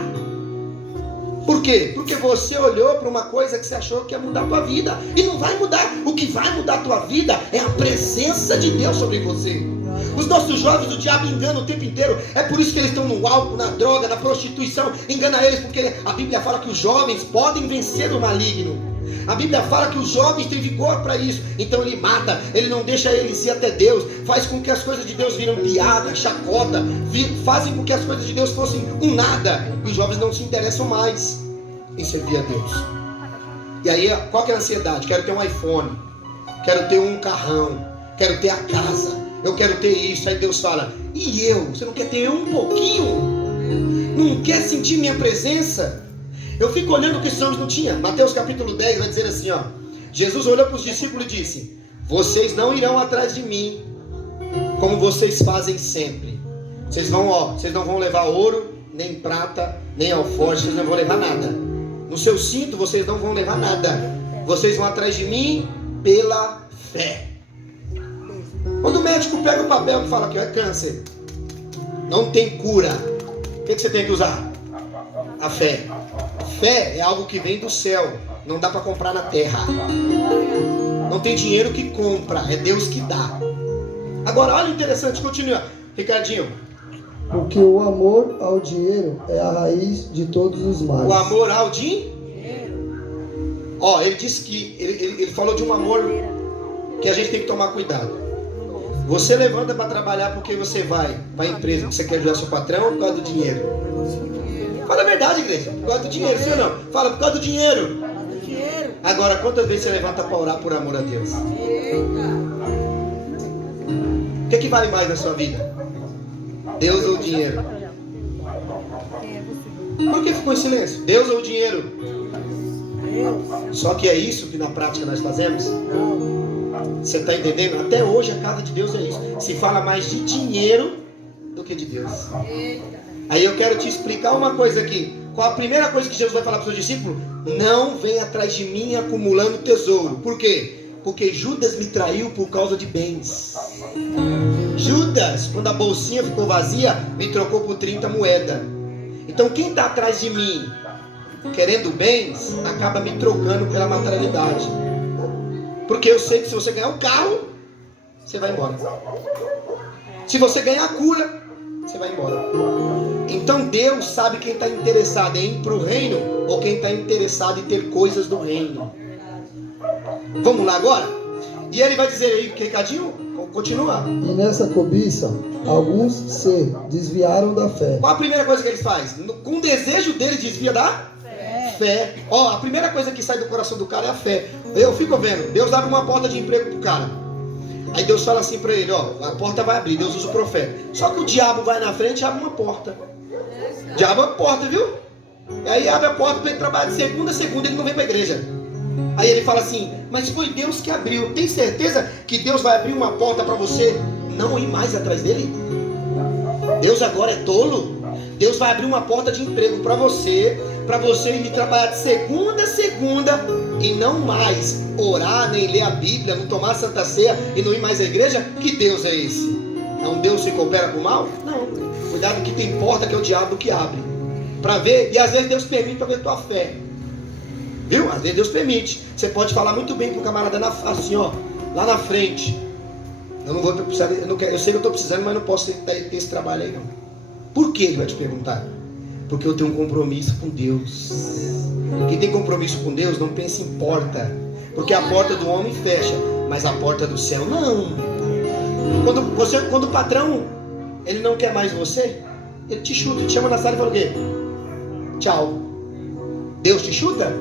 Por quê? Porque você olhou para uma coisa que você achou que ia mudar a tua vida, e não vai mudar. O que vai mudar a tua vida é a presença de Deus sobre você. Os nossos jovens, o diabo engana o tempo inteiro. É por isso que eles estão no álcool, na droga, na prostituição. Engana eles porque a Bíblia fala que os jovens podem vencer o maligno. A Bíblia fala que os jovens têm vigor para isso. Então ele mata, ele não deixa eles ir até Deus. Faz com que as coisas de Deus viram piada, chacota. Fazem com que as coisas de Deus fossem um nada. E os jovens não se interessam mais em servir a Deus. E aí, qual que é a ansiedade? Quero ter um iPhone, quero ter um carrão, quero ter a casa, eu quero ter isso. Aí Deus fala, e eu? Você não quer ter um pouquinho? Não quer sentir minha presença? Eu fico olhando o que esses homens não tinham. Mateus capítulo 10 vai dizer assim, ó. Jesus olhou para os discípulos e disse, vocês não irão atrás de mim como vocês fazem sempre. Vocês não vão levar ouro, nem prata, nem alforje, vocês não vão levar nada. No seu cinto vocês não vão levar nada. Vocês vão atrás de mim pela fé. Quando o médico pega o papel e fala que é câncer, não tem cura, o que você tem que usar? A fé. Fé é algo que vem do céu, não dá para comprar na terra. Não tem dinheiro que compra, é Deus que dá. Agora, olha interessante, continua, Ricardinho. Porque o amor ao dinheiro é a raiz de todos os males. O amor ao dinheiro. Ele disse que ele falou de um amor que a gente tem que tomar cuidado. Você levanta para trabalhar porque você vai à empresa, porque você quer ajudar seu patrão ou por causa do dinheiro? Fala a verdade, igreja. Por causa do dinheiro, sim ou não? Fala, por causa do dinheiro. Agora, quantas vezes você levanta para orar por amor a Deus? O que é que vale mais na sua vida? Deus ou o dinheiro? Por que ficou em silêncio? Deus ou o dinheiro? Só que é isso que na prática nós fazemos? Você está entendendo? Até hoje a casa de Deus é isso. Se fala mais de dinheiro do que de Deus. Aí eu quero te explicar uma coisa aqui. Qual a primeira coisa que Jesus vai falar para os seus discípulos? Não vem atrás de mim acumulando tesouro. Por quê? Porque Judas me traiu por causa de bens. Judas, quando a bolsinha ficou vazia, me trocou por 30 moedas. Então quem está atrás de mim querendo bens, acaba me trocando pela materialidade. Porque eu sei que se você ganhar um carro, você vai embora. Se você ganhar a cura, você vai embora. Então Deus sabe quem está interessado em ir para o reino ou quem está interessado em ter coisas do reino. Vamos lá agora? E ele vai dizer aí, recadinho? Continua. E nessa cobiça, alguns se desviaram da fé. Qual a primeira coisa que eles fazem? Com o desejo deles desvia da fé. Ó, a primeira coisa que sai do coração do cara é a fé. Eu fico vendo, Deus abre uma porta de emprego pro cara. Aí Deus fala assim pra ele, ó, a porta vai abrir, Deus usa o profeta. Só que o diabo vai na frente e abre uma porta. O diabo abre a porta, viu? E aí abre a porta para ele trabalhar de segunda a segunda, ele não vem pra igreja. Aí ele fala assim, mas foi Deus que abriu. Tem certeza que Deus vai abrir uma porta para você não ir mais atrás dele? Deus agora é tolo? Deus vai abrir uma porta de emprego para você ir trabalhar de segunda a segunda e não mais orar, nem ler a Bíblia, não tomar Santa Ceia e não ir mais à igreja? Que Deus é esse? É um Deus que coopera com o mal? Não. Cuidado que tem porta que é o diabo que abre. Para ver, e às vezes Deus permite para ver tua fé. Viu? Às vezes Deus permite. Você pode falar muito bem pro camarada assim, ó, lá na frente. Eu não vou precisar, eu sei que eu estou precisando, mas não posso ter esse trabalho aí não. Por que ele vai te perguntar? Porque eu tenho um compromisso com Deus. Quem tem compromisso com Deus não pensa em porta. Porque a porta do homem fecha, mas a porta do céu não. Quando o patrão ele não quer mais você, ele te chuta, te chama na sala e fala o quê? Tchau. Deus te chuta?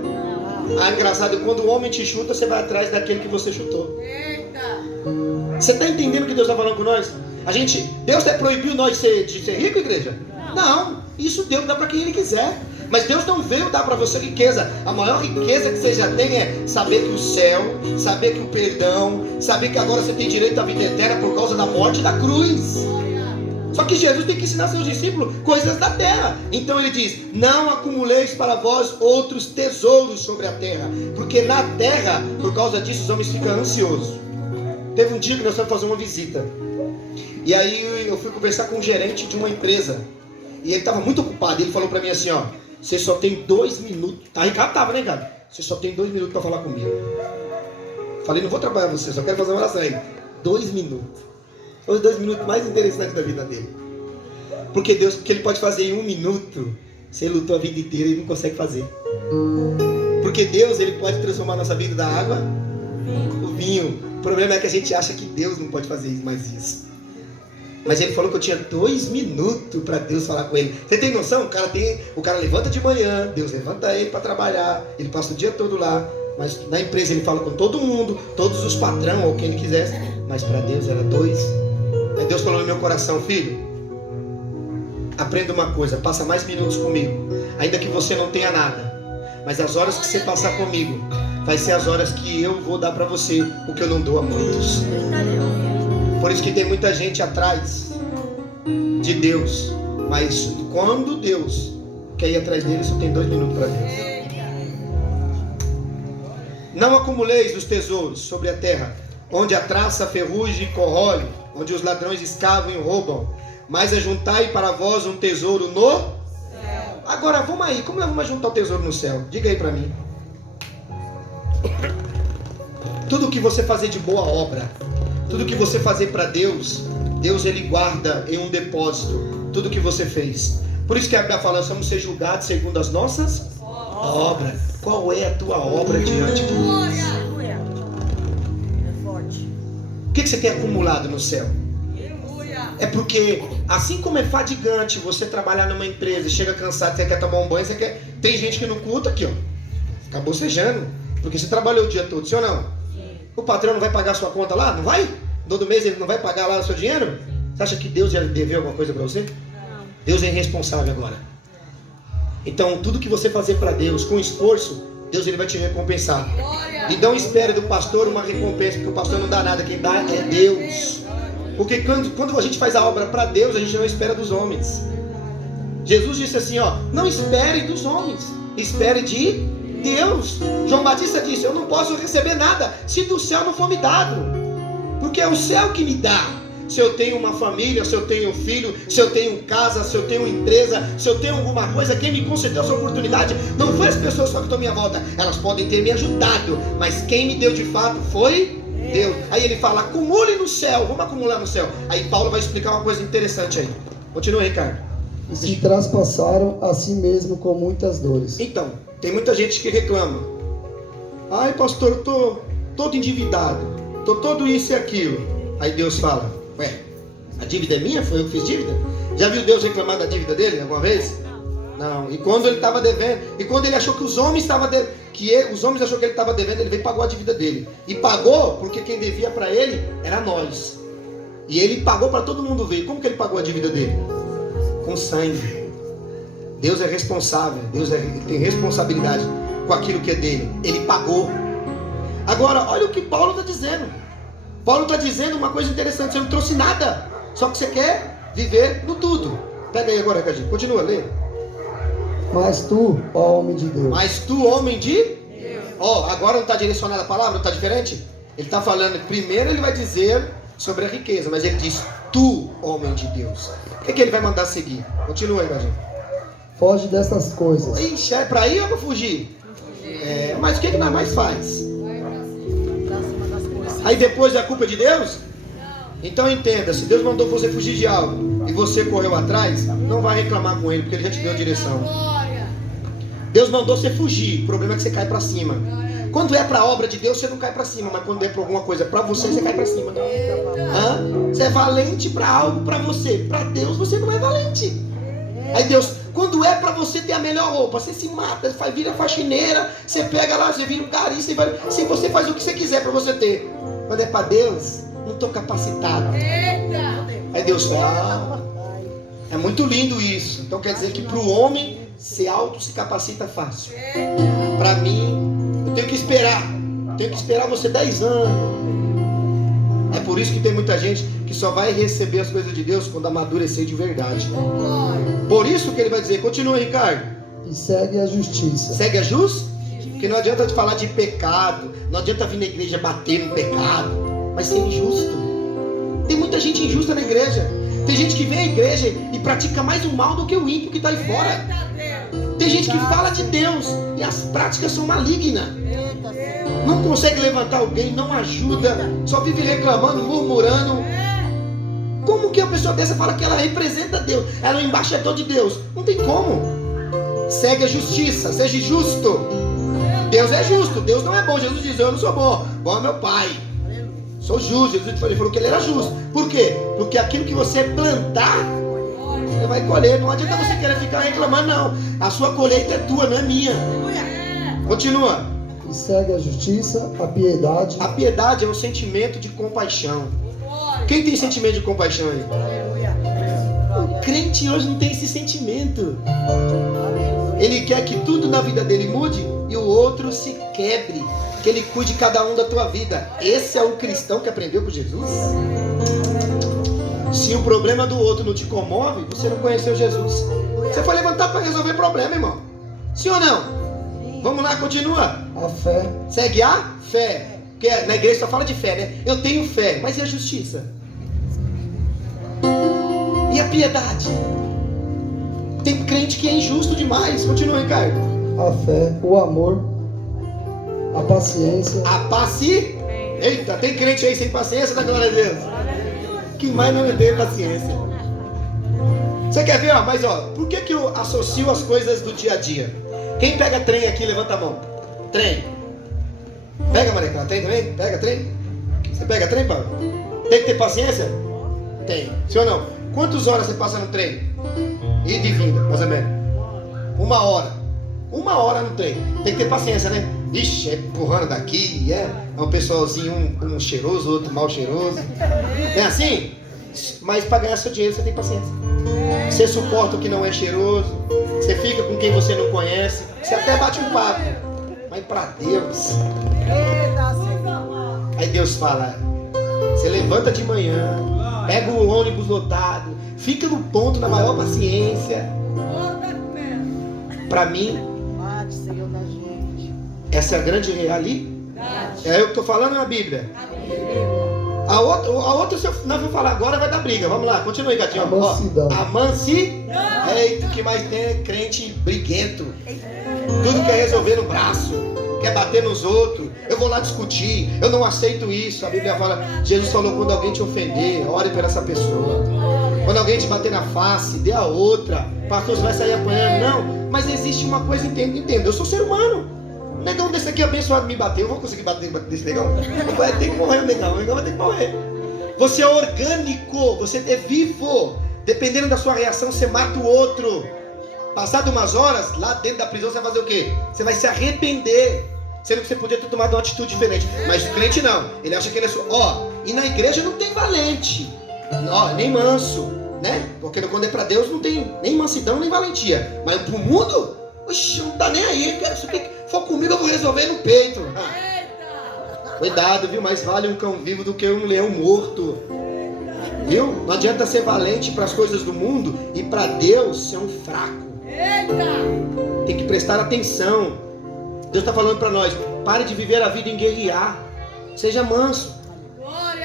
Ah, engraçado, quando o homem te chuta, você vai atrás daquele que você chutou. Você está entendendo o que Deus está falando com nós? Deus proibiu nós de ser rico, igreja? Não, isso Deus dá para quem Ele quiser. Mas Deus não veio dar para você riqueza. A maior riqueza que você já tem é saber que o céu, saber que o perdão, saber que agora você tem direito à vida eterna por causa da morte da cruz. Só que Jesus tem que ensinar seus discípulos coisas da terra. Então ele diz, não acumuleis para vós outros tesouros sobre a terra. Porque na terra, por causa disso, os homens ficam ansiosos. Teve um dia que nós fomos fazer uma visita. E aí eu fui conversar com um gerente de uma empresa. E ele estava muito ocupado. E ele falou para mim assim, ó, você só tem 2 minutos. Tá, Ricardo tava, né, Ricardo? Você só tem 2 minutos para falar comigo. Falei, não vou trabalhar com você, só quero fazer uma oração aí. 2 minutos. São os 2 minutos mais interessantes da vida dele. Porque Deus, o que Ele pode fazer em 1 minuto, você lutou a vida inteira e não consegue fazer. Porque Deus, Ele pode transformar a nossa vida da água no vinho. O problema é que a gente acha que Deus não pode fazer mais isso. Mas Ele falou que eu tinha 2 minutos para Deus falar com Ele. Você tem noção? O cara levanta de manhã, Deus levanta ele para trabalhar, ele passa o dia todo lá. Mas na empresa ele fala com todo mundo, todos os patrão ou quem ele quisesse. Mas para Deus era 2. Aí Deus falou no meu coração, filho, aprenda uma coisa, passa mais minutos comigo, ainda que você não tenha nada, mas as horas que você passar comigo vai ser as horas que eu vou dar para você o que eu não dou a muitos. Por isso que tem muita gente atrás de Deus, mas quando Deus quer ir atrás dele, só tem 2 minutos para Deus. Não acumuleis os tesouros sobre a terra, onde a traça, a ferrugem corrói, onde os ladrões escavam e roubam, mas ajuntai para vós um tesouro no céu. Agora vamos aí, como nós vamos juntar o tesouro no céu? Diga aí para mim. Tudo que você fazer de boa obra, tudo que você fazer para Deus, Deus Ele guarda em um depósito tudo que você fez. Por isso que a Bíblia fala, vamos ser julgados segundo as nossas obras. Qual é a tua obra diante de Deus? O que você tem acumulado no céu? Aleluia. É porque, assim como é fadigante você trabalhar numa empresa, chega cansado, você quer tomar um banho, tem gente que não culta aqui, ó. Fica bocejando. Porque você trabalhou o dia todo, sim ou não? O patrão não vai pagar a sua conta lá? Não vai? Todo mês ele não vai pagar lá o seu dinheiro? Você acha que Deus já deveu alguma coisa para você? Não. Deus é irresponsável agora. Então, tudo que você fazer para Deus, com esforço, Deus ele vai te recompensar. Glória. E não espere do pastor uma recompensa, porque o pastor não dá nada, quem dá é Deus. Porque quando a gente faz a obra para Deus, a gente não espera dos homens. Jesus disse assim, ó, não espere dos homens, espere de Deus. João Batista disse, eu não posso receber nada se do céu não for me dado, porque é o céu que me dá. Se eu tenho uma família, se eu tenho filho, se eu tenho casa, se eu tenho empresa, se eu tenho alguma coisa, quem me concedeu essa oportunidade não foi as pessoas só que estão à minha volta, elas podem ter me ajudado, mas quem me deu de fato foi Deus. Aí ele fala, acumule no céu, vamos acumular no céu. Aí Paulo vai explicar uma coisa interessante aí. Continua, Ricardo. E se traspassaram a si mesmo com muitas dores. Então, tem muita gente que reclama. Ai, pastor, eu tô todo endividado, tô todo isso e aquilo. Aí Deus fala, ué, a dívida é minha? Foi eu que fiz dívida? Já viu Deus reclamar da dívida dele alguma vez? Não. E quando ele estava devendo, e quando ele achou que os homens estavam os homens achou que ele estava devendo, ele veio e pagou a dívida dele. E pagou porque quem devia para ele era nós. E ele pagou para todo mundo ver. Como que ele pagou a dívida dele? Com sangue. Deus é responsável, ele tem responsabilidade com aquilo que é dele. Ele pagou. Agora, olha o que Paulo está dizendo. Paulo está dizendo uma coisa interessante. Você não trouxe nada, só que você quer viver no tudo. Pega aí agora, Ricardinho. Continua, lê. Mas tu, ó homem de Deus. Mas tu, homem de Deus. Ó, agora não está direcionada a palavra, não está diferente? Ele está falando, primeiro ele vai dizer sobre a riqueza, mas ele diz, tu, homem de Deus. O que ele vai mandar seguir? Continua aí, Ricardinho. Foge dessas coisas. Ixi, é pra ir ou pra fugir? É, mas o que nós mais faz? Aí depois a culpa é de Deus? Então entenda, se Deus mandou você fugir de algo e você correu atrás, não vai reclamar com ele, porque ele já te deu a direção. Deus mandou você fugir, o problema é que você cai pra cima. Quando é pra obra de Deus, você não cai pra cima, mas quando é pra alguma coisa pra você, você cai pra cima. Você é valente pra algo pra você, pra Deus você não é valente. Aí Deus, quando é pra você ter a melhor roupa, você se mata, vira faxineira, você pega lá, você vira um gari, você faz o que você quiser pra você ter. Quando é pra Deus, não estou capacitado. Aí Deus fala, é muito lindo isso. Então quer dizer que para o homem se capacita fácil. Para mim, eu tenho que esperar você 10 anos. É por isso que tem muita gente que só vai receber as coisas de Deus quando amadurecer de verdade. Por isso que ele vai dizer, continua, Ricardo. E segue a justiça. Segue a justiça? Porque não adianta te falar de pecado, não adianta vir na igreja bater no pecado, mas ser injusto. Tem muita gente injusta na igreja. Tem gente que vem à igreja e pratica mais o mal do que o ímpio que está aí fora. Tem gente que fala de Deus e as práticas são malignas. Não consegue levantar alguém, não ajuda, só vive reclamando, murmurando. Como que a pessoa dessa fala que ela representa Deus? Ela é o embaixador de Deus. Não tem como. Segue a justiça, seja justo. Deus é justo, Deus não é bom. Jesus diz, eu não sou bom, bom é meu Pai. Sou justo. Jesus falou que ele era justo. Por quê? Porque aquilo que você plantar, você vai colher. Não adianta você querer ficar reclamando, não. A sua colheita é tua, não é minha. Continua. E segue a justiça, a piedade. A piedade é um sentimento de compaixão. Quem tem sentimento de compaixão aí? O crente hoje não tem esse sentimento. Ele quer que tudo na vida dele mude e o outro se quebre. Que ele cuide cada um da tua vida. Esse é o cristão que aprendeu com Jesus? Se o problema do outro não te comove, você não conheceu Jesus. Você foi levantar para resolver problema, irmão. Sim ou não? Vamos lá, continua. A fé. Segue a fé. Porque na igreja só fala de fé, né? Eu tenho fé, mas e a justiça? E a piedade? Tem crente que é injusto demais. Continua, Ricardo. A fé, o amor, a paciência. A paciência. Eita, tem crente aí sem paciência, da glória a Deus. Que mais não tem paciência. Você quer ver, ó? Mas ó, por que eu associo as coisas do dia a dia? Quem pega trem aqui, levanta a mão. Trem. Pega, Maria, trem também? Pega trem? Você pega trem, Paulo? Tem que ter paciência? Tem. Sim ou não? Quantas horas você passa no trem? Ida e vinda, mais ou menos. 1 hora. 1 hora no trem. Tem que ter paciência, né? Ixi, é empurrando daqui, é um pessoalzinho, um cheiroso, outro mal cheiroso. É assim? Mas para ganhar seu dinheiro você tem paciência. Você suporta o que não é cheiroso. Você fica com quem você não conhece. Você até bate um papo. Mas para Deus. Aí Deus fala: você levanta de manhã, pega o ônibus lotado, fica no ponto na maior paciência. Para mim, essa é a grande realidade. É eu que estou falando na Bíblia. A outra, se eu não vou falar agora, vai dar briga. Vamos lá, continue, gatinho. A mansidão. A mansidão. Eita, o que mais tem é crente briguento. Tudo quer resolver no braço, quer bater nos outros. Eu vou lá discutir, eu não aceito isso. A Bíblia fala, Jesus falou: quando alguém te ofender, ore por essa pessoa. Quando alguém te bater na face, dê a outra. Pastor, você vai sair apanhando. Não, mas existe uma coisa, entenda. Eu sou ser humano. Um negão desse aqui abençoado me bater, eu vou conseguir bater desse negão? Vai ter que morrer o negão vai ter que morrer. Você é orgânico, você é vivo. Dependendo da sua reação, você mata o outro. Passado umas horas, lá dentro da prisão, você vai fazer o quê? Você vai se arrepender. Sendo que você podia ter tomado uma atitude diferente. Mas o crente não, ele acha que ele é só. E na igreja não tem valente, nem manso, né? Porque quando é pra Deus não tem nem mansidão nem valentia. Mas pro mundo, oxe, não tá nem aí. Se for comigo eu vou resolver no peito. Cuidado, viu? Mais vale um cão vivo do que um leão morto. Viu? Não adianta ser valente para as coisas do mundo e para Deus ser um fraco. Tem que prestar atenção. Deus está falando para nós: pare de viver a vida em guerrear. Seja manso.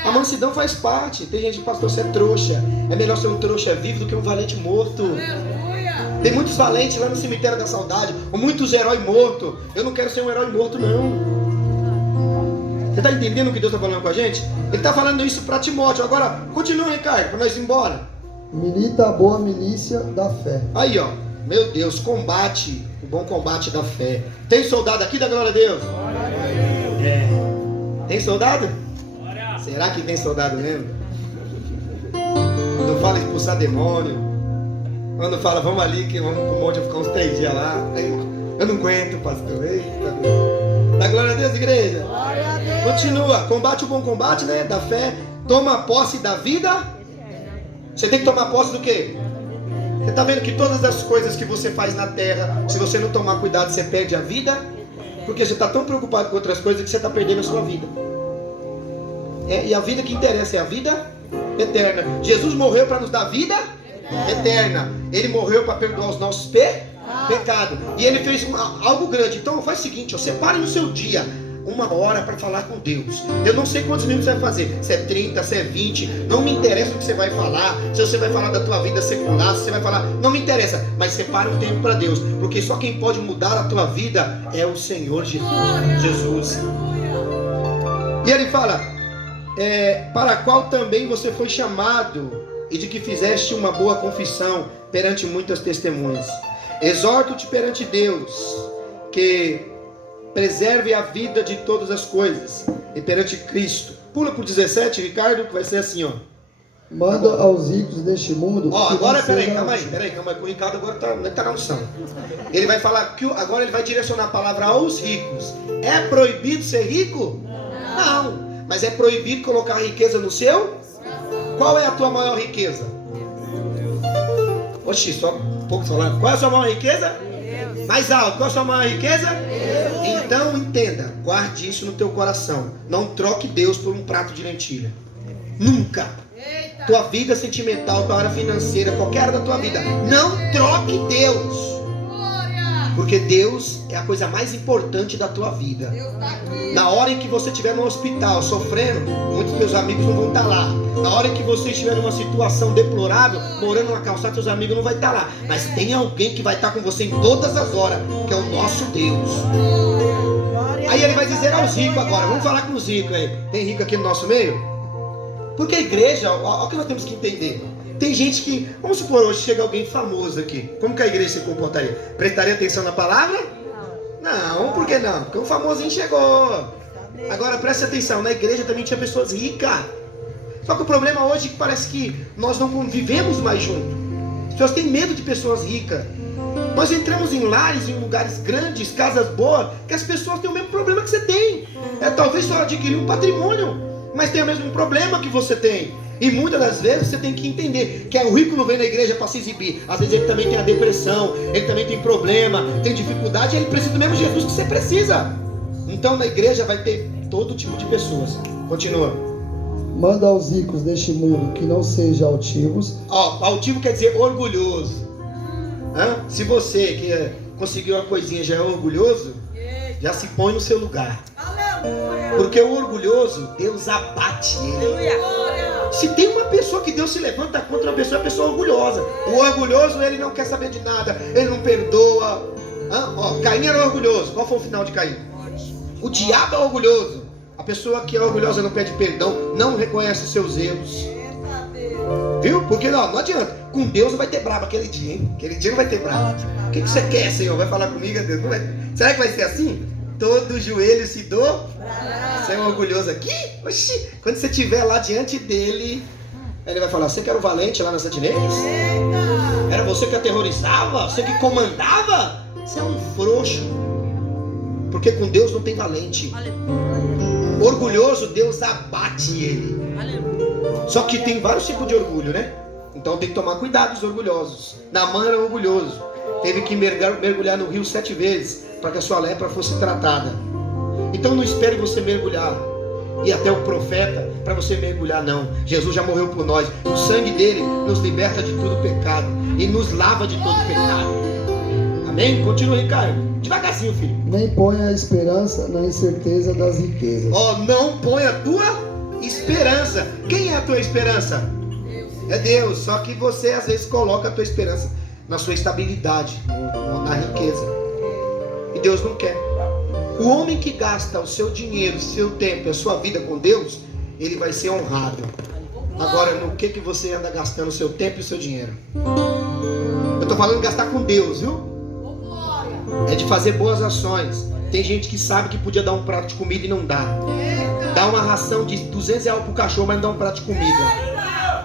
A mansidão faz parte. Tem gente que, pastor, você é trouxa. É melhor ser um trouxa vivo do que um valente morto. Tem muitos valentes lá no cemitério da saudade, ou muitos heróis mortos. Eu não quero ser um herói morto, não. Você está entendendo o que Deus está falando com a gente? Ele está falando isso para Timóteo. Agora, continua, Ricardo, para nós ir embora. Milita a boa milícia da fé. Aí, ó. Meu Deus, combate. O bom combate da fé. Tem soldado aqui da glória a Deus? É. Tem soldado? Será que tem soldado mesmo? Quando fala expulsar demônio, quando fala vamos ali que vamos pro monte ficar uns 3 dias lá, eu não aguento, pastor. Eita. Da glória a Deus, igreja. Glória a Deus. Continua, combate o bom combate, né? Da fé. Toma posse da vida. Você tem que tomar posse do quê? Você está vendo que todas as coisas que você faz na terra, se você não tomar cuidado, você perde a vida? Porque você está tão preocupado com outras coisas que você está perdendo a sua vida. E a vida que interessa é a vida eterna. Jesus morreu para nos dar vida eterna. Ele morreu para perdoar os nossos pecados. E ele fez algo grande. Então faz o seguinte, ó, separe no seu dia 1 hora para falar com Deus. Eu não sei quantos minutos você vai fazer, se é 30, se é 20, não me interessa o que você vai falar, se você vai falar da tua vida secular, se você vai falar, não me interessa, mas separa um tempo para Deus, porque só quem pode mudar a tua vida é o Senhor Jesus. E ele fala, para a qual também você foi chamado, e de que fizeste uma boa confissão perante muitas testemunhas. Exorto-te perante Deus, que preserve a vida de todas as coisas, e perante Cristo. Pula para o 17, Ricardo, que vai ser assim, ó. Manda aos ricos deste mundo. Ó, agora, peraí, calma aí, o Ricardo agora tá na unção. Ele vai falar, agora ele vai direcionar a palavra aos ricos. É proibido ser rico? Não, mas é proibido colocar riqueza no seu? Qual é a tua maior riqueza? Oxi, só um pouco falando. Qual é a sua maior riqueza? Mais alto, qual é a sua maior riqueza? Então entenda, guarde isso no teu coração. Não troque Deus por um prato de lentilha. Nunca. Tua vida sentimental, tua área financeira, qualquer área da tua vida, não troque Deus. Porque Deus é a coisa mais importante da tua vida. Na hora em que você estiver no hospital sofrendo, muitos dos teus amigos não vão estar lá. Na hora em que você estiver numa situação deplorável, morando numa calçada, seus amigos não vão estar lá. Mas tem alguém que vai estar com você em todas as horas, que é o nosso Deus. Aí ele vai dizer aos ricos agora. Vamos falar com os ricos aí. Tem rico aqui no nosso meio? Porque a igreja, olha o que nós temos que entender. Tem gente que, vamos supor, hoje chega alguém famoso aqui. Como que a igreja se comportaria? Prestaria atenção na palavra? Não, por que não? Porque o famosinho chegou. Agora preste atenção, na igreja também tinha pessoas ricas. Só que o problema hoje é que parece que nós não convivemos mais juntos. As pessoas têm medo de pessoas ricas. Nós entramos em lares, em lugares grandes, casas boas, que as pessoas têm o mesmo problema que você tem. Talvez só adquirir um patrimônio, mas tem o mesmo problema que você tem. E muitas das vezes você tem que entender que o rico não vem na igreja para se exibir. Às vezes ele também tem a depressão, ele também tem problema, tem dificuldade, e ele precisa do mesmo Jesus que você precisa. Então na igreja vai ter todo tipo de pessoas. Continua. Manda aos ricos deste mundo que não sejam altivos. Altivo quer dizer orgulhoso. Se você que conseguiu uma coisinha já é orgulhoso, já se põe no seu lugar. Porque o orgulhoso, Deus abate ele. Se tem uma pessoa que Deus se levanta contra uma pessoa, é a pessoa orgulhosa. O orgulhoso, ele não quer saber de nada, ele não perdoa. Caim era orgulhoso. Qual foi o final de Caim? O diabo é orgulhoso. A pessoa que é orgulhosa não pede perdão, não reconhece os seus erros. Viu? Porque não adianta. Com Deus não vai ter brava aquele dia, hein? Aquele dia não vai ter brava. O que você quer, Senhor? Vai falar comigo, Deus? Não vai... Será que vai ser assim? Todo joelho se dobra. Você é um orgulhoso aqui? Oxi, quando você estiver lá diante dele, ele vai falar: você que era o valente lá na Santinês? Era você que aterrorizava? Você que comandava? Você é um frouxo. Porque com Deus não tem valente. Orgulhoso, Deus abate ele. Só que tem vários tipos de orgulho, né? Então tem que tomar cuidado dos orgulhosos. Naamã era orgulhoso. Teve que mergulhar no rio 7 vezes para que a sua lepra fosse tratada. Então não espere você mergulhar e até o profeta para você mergulhar, não. Jesus já morreu por nós. O sangue dele nos liberta de todo pecado e nos lava de todo pecado. Amém? Continua, Ricardo. Devagarzinho, filho. Nem ponha a esperança na incerteza das riquezas. Não ponha a tua esperança. Quem é a tua esperança? É Deus. Só que você às vezes coloca a tua esperança na sua estabilidade, na riqueza. E Deus não quer. O homem que gasta o seu dinheiro, o seu tempo, a sua vida com Deus, ele vai ser honrado. Agora, no que você anda gastando o seu tempo e o seu dinheiro? Eu estou falando de gastar com Deus, viu? É de fazer boas ações. Tem gente que sabe que podia dar um prato de comida e não dá. Dá uma ração de 200 reais pro cachorro, mas não dá um prato de comida.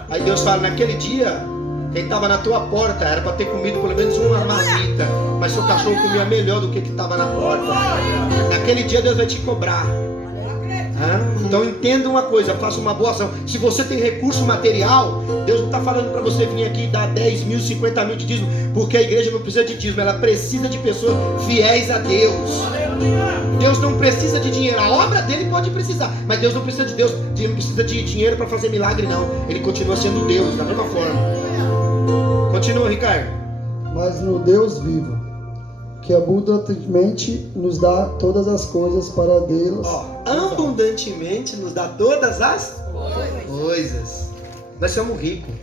Aí Deus fala: naquele dia, quem estava na tua porta era para ter comido pelo menos uma marmita, mas seu cachorro comia melhor do que estava na porta. Naquele dia Deus vai te cobrar. Então entenda uma coisa, faça uma boa ação. Se você tem recurso material, Deus não está falando para você vir aqui e dar 10 mil, 50 mil de dízimo, porque a igreja não precisa de dízimo, ela precisa de pessoas fiéis a Deus. Deus não precisa de dinheiro. A obra dele pode precisar, mas Deus não precisa de não precisa de dinheiro para fazer milagre, não. Ele continua sendo Deus da mesma forma. Continua, Ricardo. Mas no Deus vivo, que abundantemente nos dá todas as coisas para Deus. Abundantemente nos dá todas as coisas. Nós somos ricos,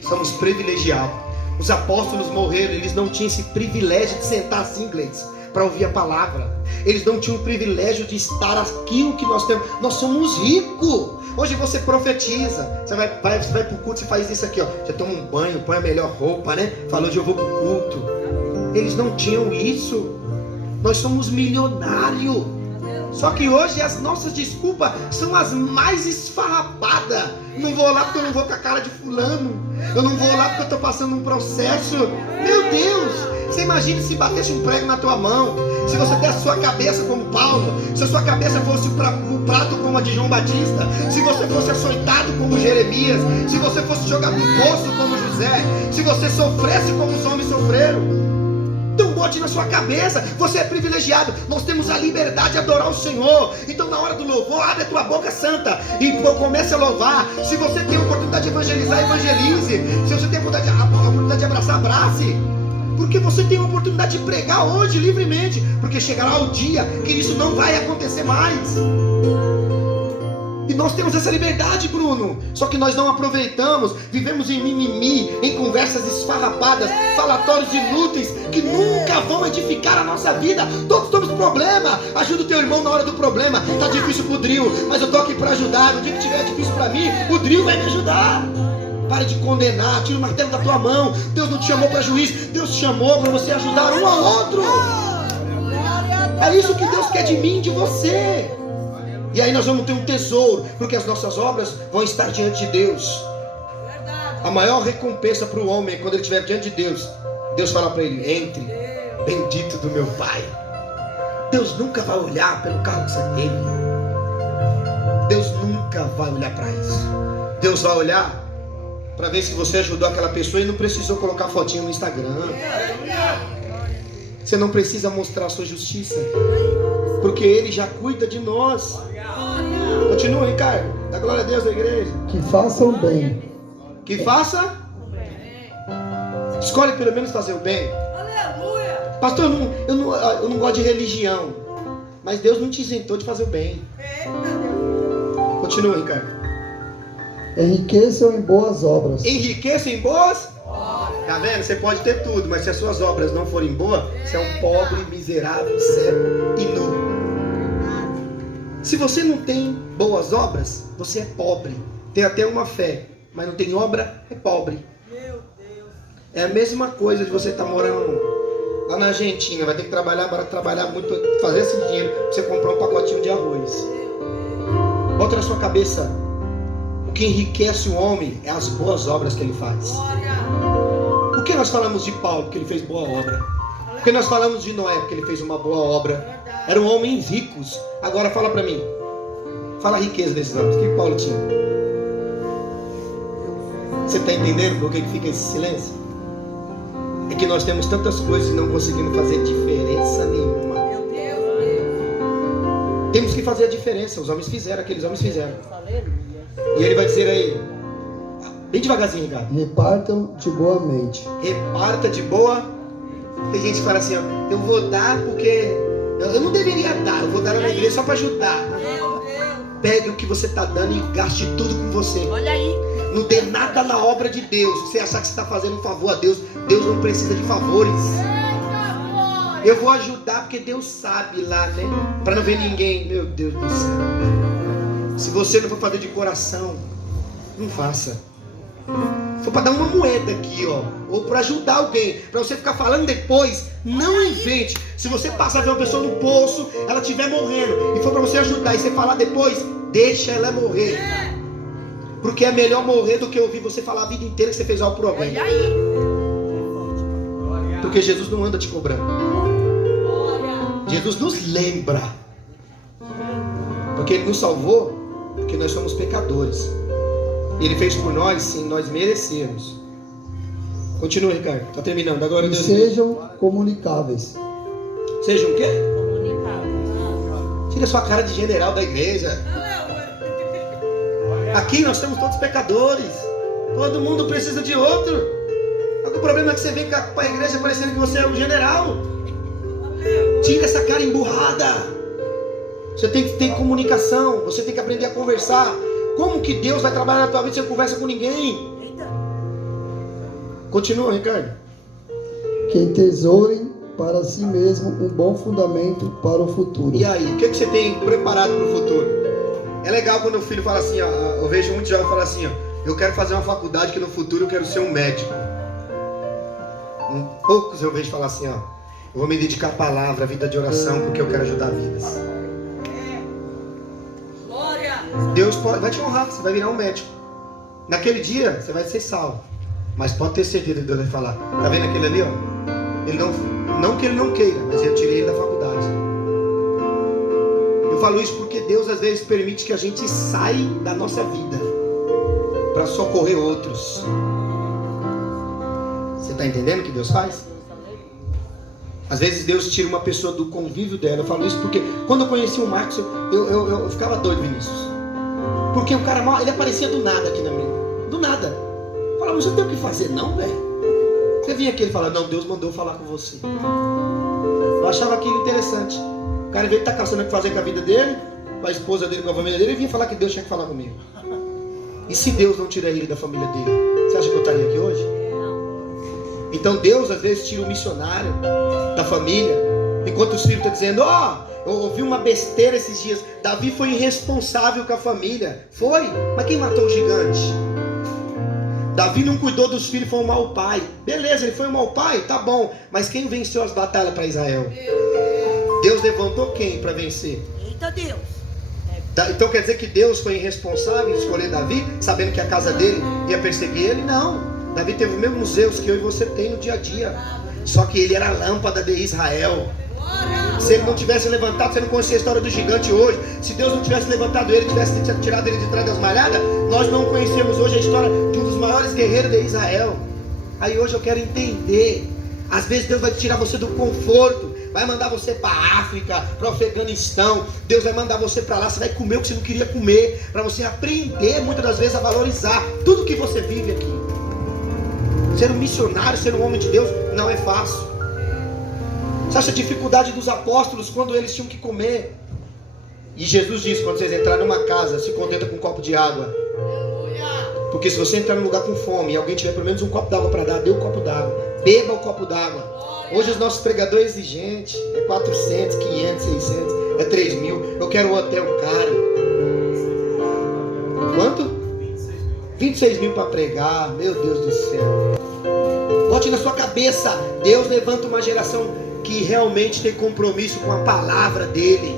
somos privilegiados. Os apóstolos morreram, eles não tinham esse privilégio de sentar assim, Gleides, para ouvir a palavra. Eles não tinham o privilégio de estar aquilo que nós temos. Nós somos ricos. Hoje você profetiza, você vai pro culto, você faz isso aqui, você toma um banho, põe a melhor roupa, né? Fala: hoje eu vou pro culto. Eles não tinham isso. Nós somos milionários. Só que hoje as nossas desculpas são as mais esfarrapadas. Não vou lá porque eu não vou com a cara de fulano. Eu não vou lá porque eu estou passando um processo. Meu Deus! Você imagina se batesse um prego na tua mão. Se você desse a sua cabeça como Paulo. Se a sua cabeça fosse o prato como a de João Batista. Se você fosse açoitado como Jeremias. Se você fosse jogado no poço como José. Se você sofresse como os homens sofreram. Então bote na sua cabeça, você é privilegiado. Nós temos a liberdade de adorar o Senhor. Então na hora do louvor, abre a tua boca santa e comece a louvar. Se você tem a oportunidade de evangelizar, evangelize. Se você tem a oportunidade de abraçar, abrace. Porque você tem a oportunidade de pregar hoje livremente. Porque chegará o dia que isso não vai acontecer mais. E nós temos essa liberdade, Bruno. Só que nós não aproveitamos. Vivemos em mimimi, em conversas esfarrapadas, falatórios inúteis que nunca vão edificar a nossa vida. Todos temos problema. Ajuda o teu irmão na hora do problema. Tá difícil pro Drill, mas eu tô aqui para ajudar. No dia que tiver difícil para mim, o Drill vai me ajudar. Pare de condenar, tira o martelo da tua mão. Deus não te chamou para juiz, Deus te chamou para você ajudar um ao outro. É isso que Deus quer de mim, de você. E aí nós vamos ter um tesouro, porque as nossas obras vão estar diante de Deus. A maior recompensa para o homem é quando ele estiver diante de Deus. Deus fala para ele: entre, bendito do meu Pai. Deus nunca vai olhar pelo carro que você teve. Deus nunca vai olhar para isso. Deus vai olhar para ver se você ajudou aquela pessoa e não precisou colocar fotinho no Instagram. Você não precisa mostrar a sua justiça, porque Ele já cuida de nós. Continua, Ricardo. Dá glória a Deus da igreja. Que façam bem. Que faça. Escolhe pelo menos fazer o bem. Pastor, eu não gosto de religião, mas Deus não te isentou de fazer o bem. Continua, Ricardo. Enriqueçam em boas obras. Enriqueça em boas. Tá vendo? Você pode ter tudo, mas se as suas obras não forem boas, você é um pobre, miserável, cego e nu. Se você não tem boas obras, você é pobre. Tem até uma fé, mas não tem obra, é pobre. É a mesma coisa de você estar morando lá na Argentina, vai ter que trabalhar muito para fazer esse dinheiro, para você comprar um pacotinho de arroz. Bota na sua cabeça: o que enriquece o homem é as boas obras que ele faz. Por que nós falamos de Paulo? Porque ele fez boa obra. Por que nós falamos de Noé? Porque ele fez uma boa obra. Eram homens ricos. Agora fala para mim, fala a riqueza desses homens. O que Paulo tinha? Você está entendendo por que fica esse silêncio? É que nós temos tantas coisas e não conseguimos fazer diferença nenhuma. Temos que fazer a diferença. Os homens fizeram, aqueles homens fizeram. E ele vai dizer aí, bem devagarzinho, cara. Repartam de boa mente. Reparta de boa. Tem gente que fala assim, ó, eu vou dar porque eu não deveria dar, eu vou dar na igreja só para ajudar. Pegue o que você está dando e gaste tudo com você. Olha aí. Não dê nada na obra de Deus. Você achar que você está fazendo um favor a Deus, Deus não precisa de favores. Eu vou ajudar porque Deus sabe lá, né? Para não ver ninguém. Meu Deus do céu. Se você não for fazer de coração, não faça. For para dar uma moeda aqui, ó, ou para ajudar alguém, para você ficar falando depois, não invente. Se você passar a ver uma pessoa no poço, ela estiver morrendo, e for para você ajudar e você falar depois, deixa ela morrer. Porque é melhor morrer do que ouvir você falar a vida inteira que você fez algo por alguém. Porque Jesus não anda te cobrando. Jesus nos lembra. Porque Ele nos salvou, porque nós somos pecadores. Ele fez por nós sem nós merecermos. Continua, Ricardo. Está terminando. Agora E sejam comunicáveis. Sejam o quê? Tira sua cara de general da igreja. Aqui nós somos todos pecadores. Todo mundo precisa de outro. O problema é que você vem para a igreja parecendo que você é um general. Tira essa cara emburrada. Você tem que ter comunicação. Você tem que aprender a conversar. Como que Deus vai trabalhar na tua vida se você não conversa com ninguém? Continua, Ricardo. Que entesourem para si mesmo um bom fundamento para o futuro. E aí, o que você tem preparado para o futuro? É legal quando o filho fala assim, ó, eu vejo muitos jovens falar assim, ó, eu quero fazer uma faculdade que no futuro eu quero ser um médico. Poucos eu vejo falar assim, ó, eu vou me dedicar à palavra, à vida de oração, porque eu quero ajudar vidas. Deus vai te honrar, você vai virar um médico. Naquele dia, você vai ser salvo. Mas pode ter certeza que Deus vai falar, tá vendo aquele ali, ó? Ele não que ele não queira, mas eu tirei ele da faculdade. Eu falo isso porque Deus às vezes permite que a gente saia da nossa vida para socorrer outros. Você está entendendo o que Deus faz? Às vezes Deus tira uma pessoa do convívio dela. Eu falo isso porque quando eu conheci o Marcos, eu ficava doido, Vinícius. Porque o cara mal, ele aparecia do nada aqui na minha. Do nada. Eu falava, você não tem o que fazer não, velho? Você vinha aqui e ele falava, não, Deus mandou eu falar com você. Eu achava aquilo interessante. O cara, em vez de estar caçando o que fazer com a vida dele, com a esposa dele, com a família dele, ele vinha falar que Deus tinha que falar comigo. E se Deus não tirar ele da família dele, você acha que eu estaria aqui hoje? Então Deus às vezes tira o missionário da família, enquanto os filhos estão dizendo, eu ouvi uma besteira esses dias, Davi foi irresponsável com a família. Foi, mas quem matou o gigante? Davi não cuidou dos filhos, foi um mau pai. Beleza, ele foi um mau pai, tá bom, mas quem venceu as batalhas para Israel? Deus levantou quem para vencer? Eita Deus. Então quer dizer que Deus foi irresponsável em escolher Davi, sabendo que a casa dele ia perseguir ele? Não. Davi teve os mesmos Zeus que eu e você tem no dia a dia. Só que ele era a lâmpada de Israel. Se ele não tivesse levantado, você não conhecia a história do gigante hoje. Se Deus não tivesse levantado ele, tivesse tirado ele de trás das malhadas, nós não conhecemos hoje a história de um dos maiores guerreiros de Israel. Aí hoje eu quero entender. Às vezes Deus vai tirar você do conforto, vai mandar você para a África, para o Afeganistão. Deus vai mandar você para lá, você vai comer o que você não queria comer, para você aprender muitas das vezes a valorizar tudo que você vive aqui. Ser um missionário, ser um homem de Deus não é fácil. Você acha a dificuldade dos apóstolos quando eles tinham que comer? E Jesus disse, quando vocês entrarem numa casa, se contenta com um copo de água. Porque se você entrar num lugar com fome e alguém tiver pelo menos um copo d'água para dar, dê um copo d'água. Beba o copo d'água. Hoje os nossos pregadores é exigente. É 400, 500, 600, é 3 mil. Eu quero um hotel caro. Quanto? 26 mil para pregar. Meu Deus do céu. Bote na sua cabeça. Deus levanta uma geração que realmente tem compromisso com a palavra dele.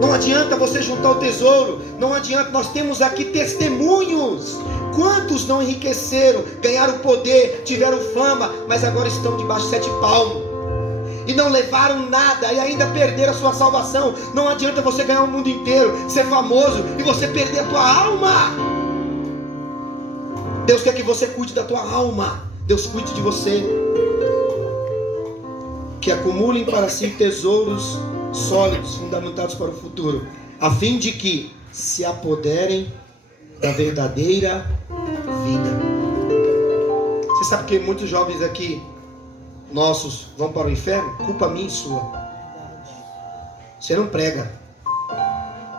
Não adianta você juntar o tesouro. Não adianta. Nós temos aqui testemunhos. Quantos não enriqueceram, ganharam poder, tiveram fama, mas agora estão debaixo de 7 palmos e não levaram nada e ainda perderam a sua salvação. Não adianta você ganhar o mundo inteiro, ser famoso e você perder a tua alma. Deus quer que você cuide da tua alma. Deus cuide de você. Que acumulem para si tesouros sólidos, fundamentados para o futuro, a fim de que se apoderem da verdadeira vida. Você sabe que muitos jovens aqui nossos vão para o inferno? Culpa minha e sua. Você não prega.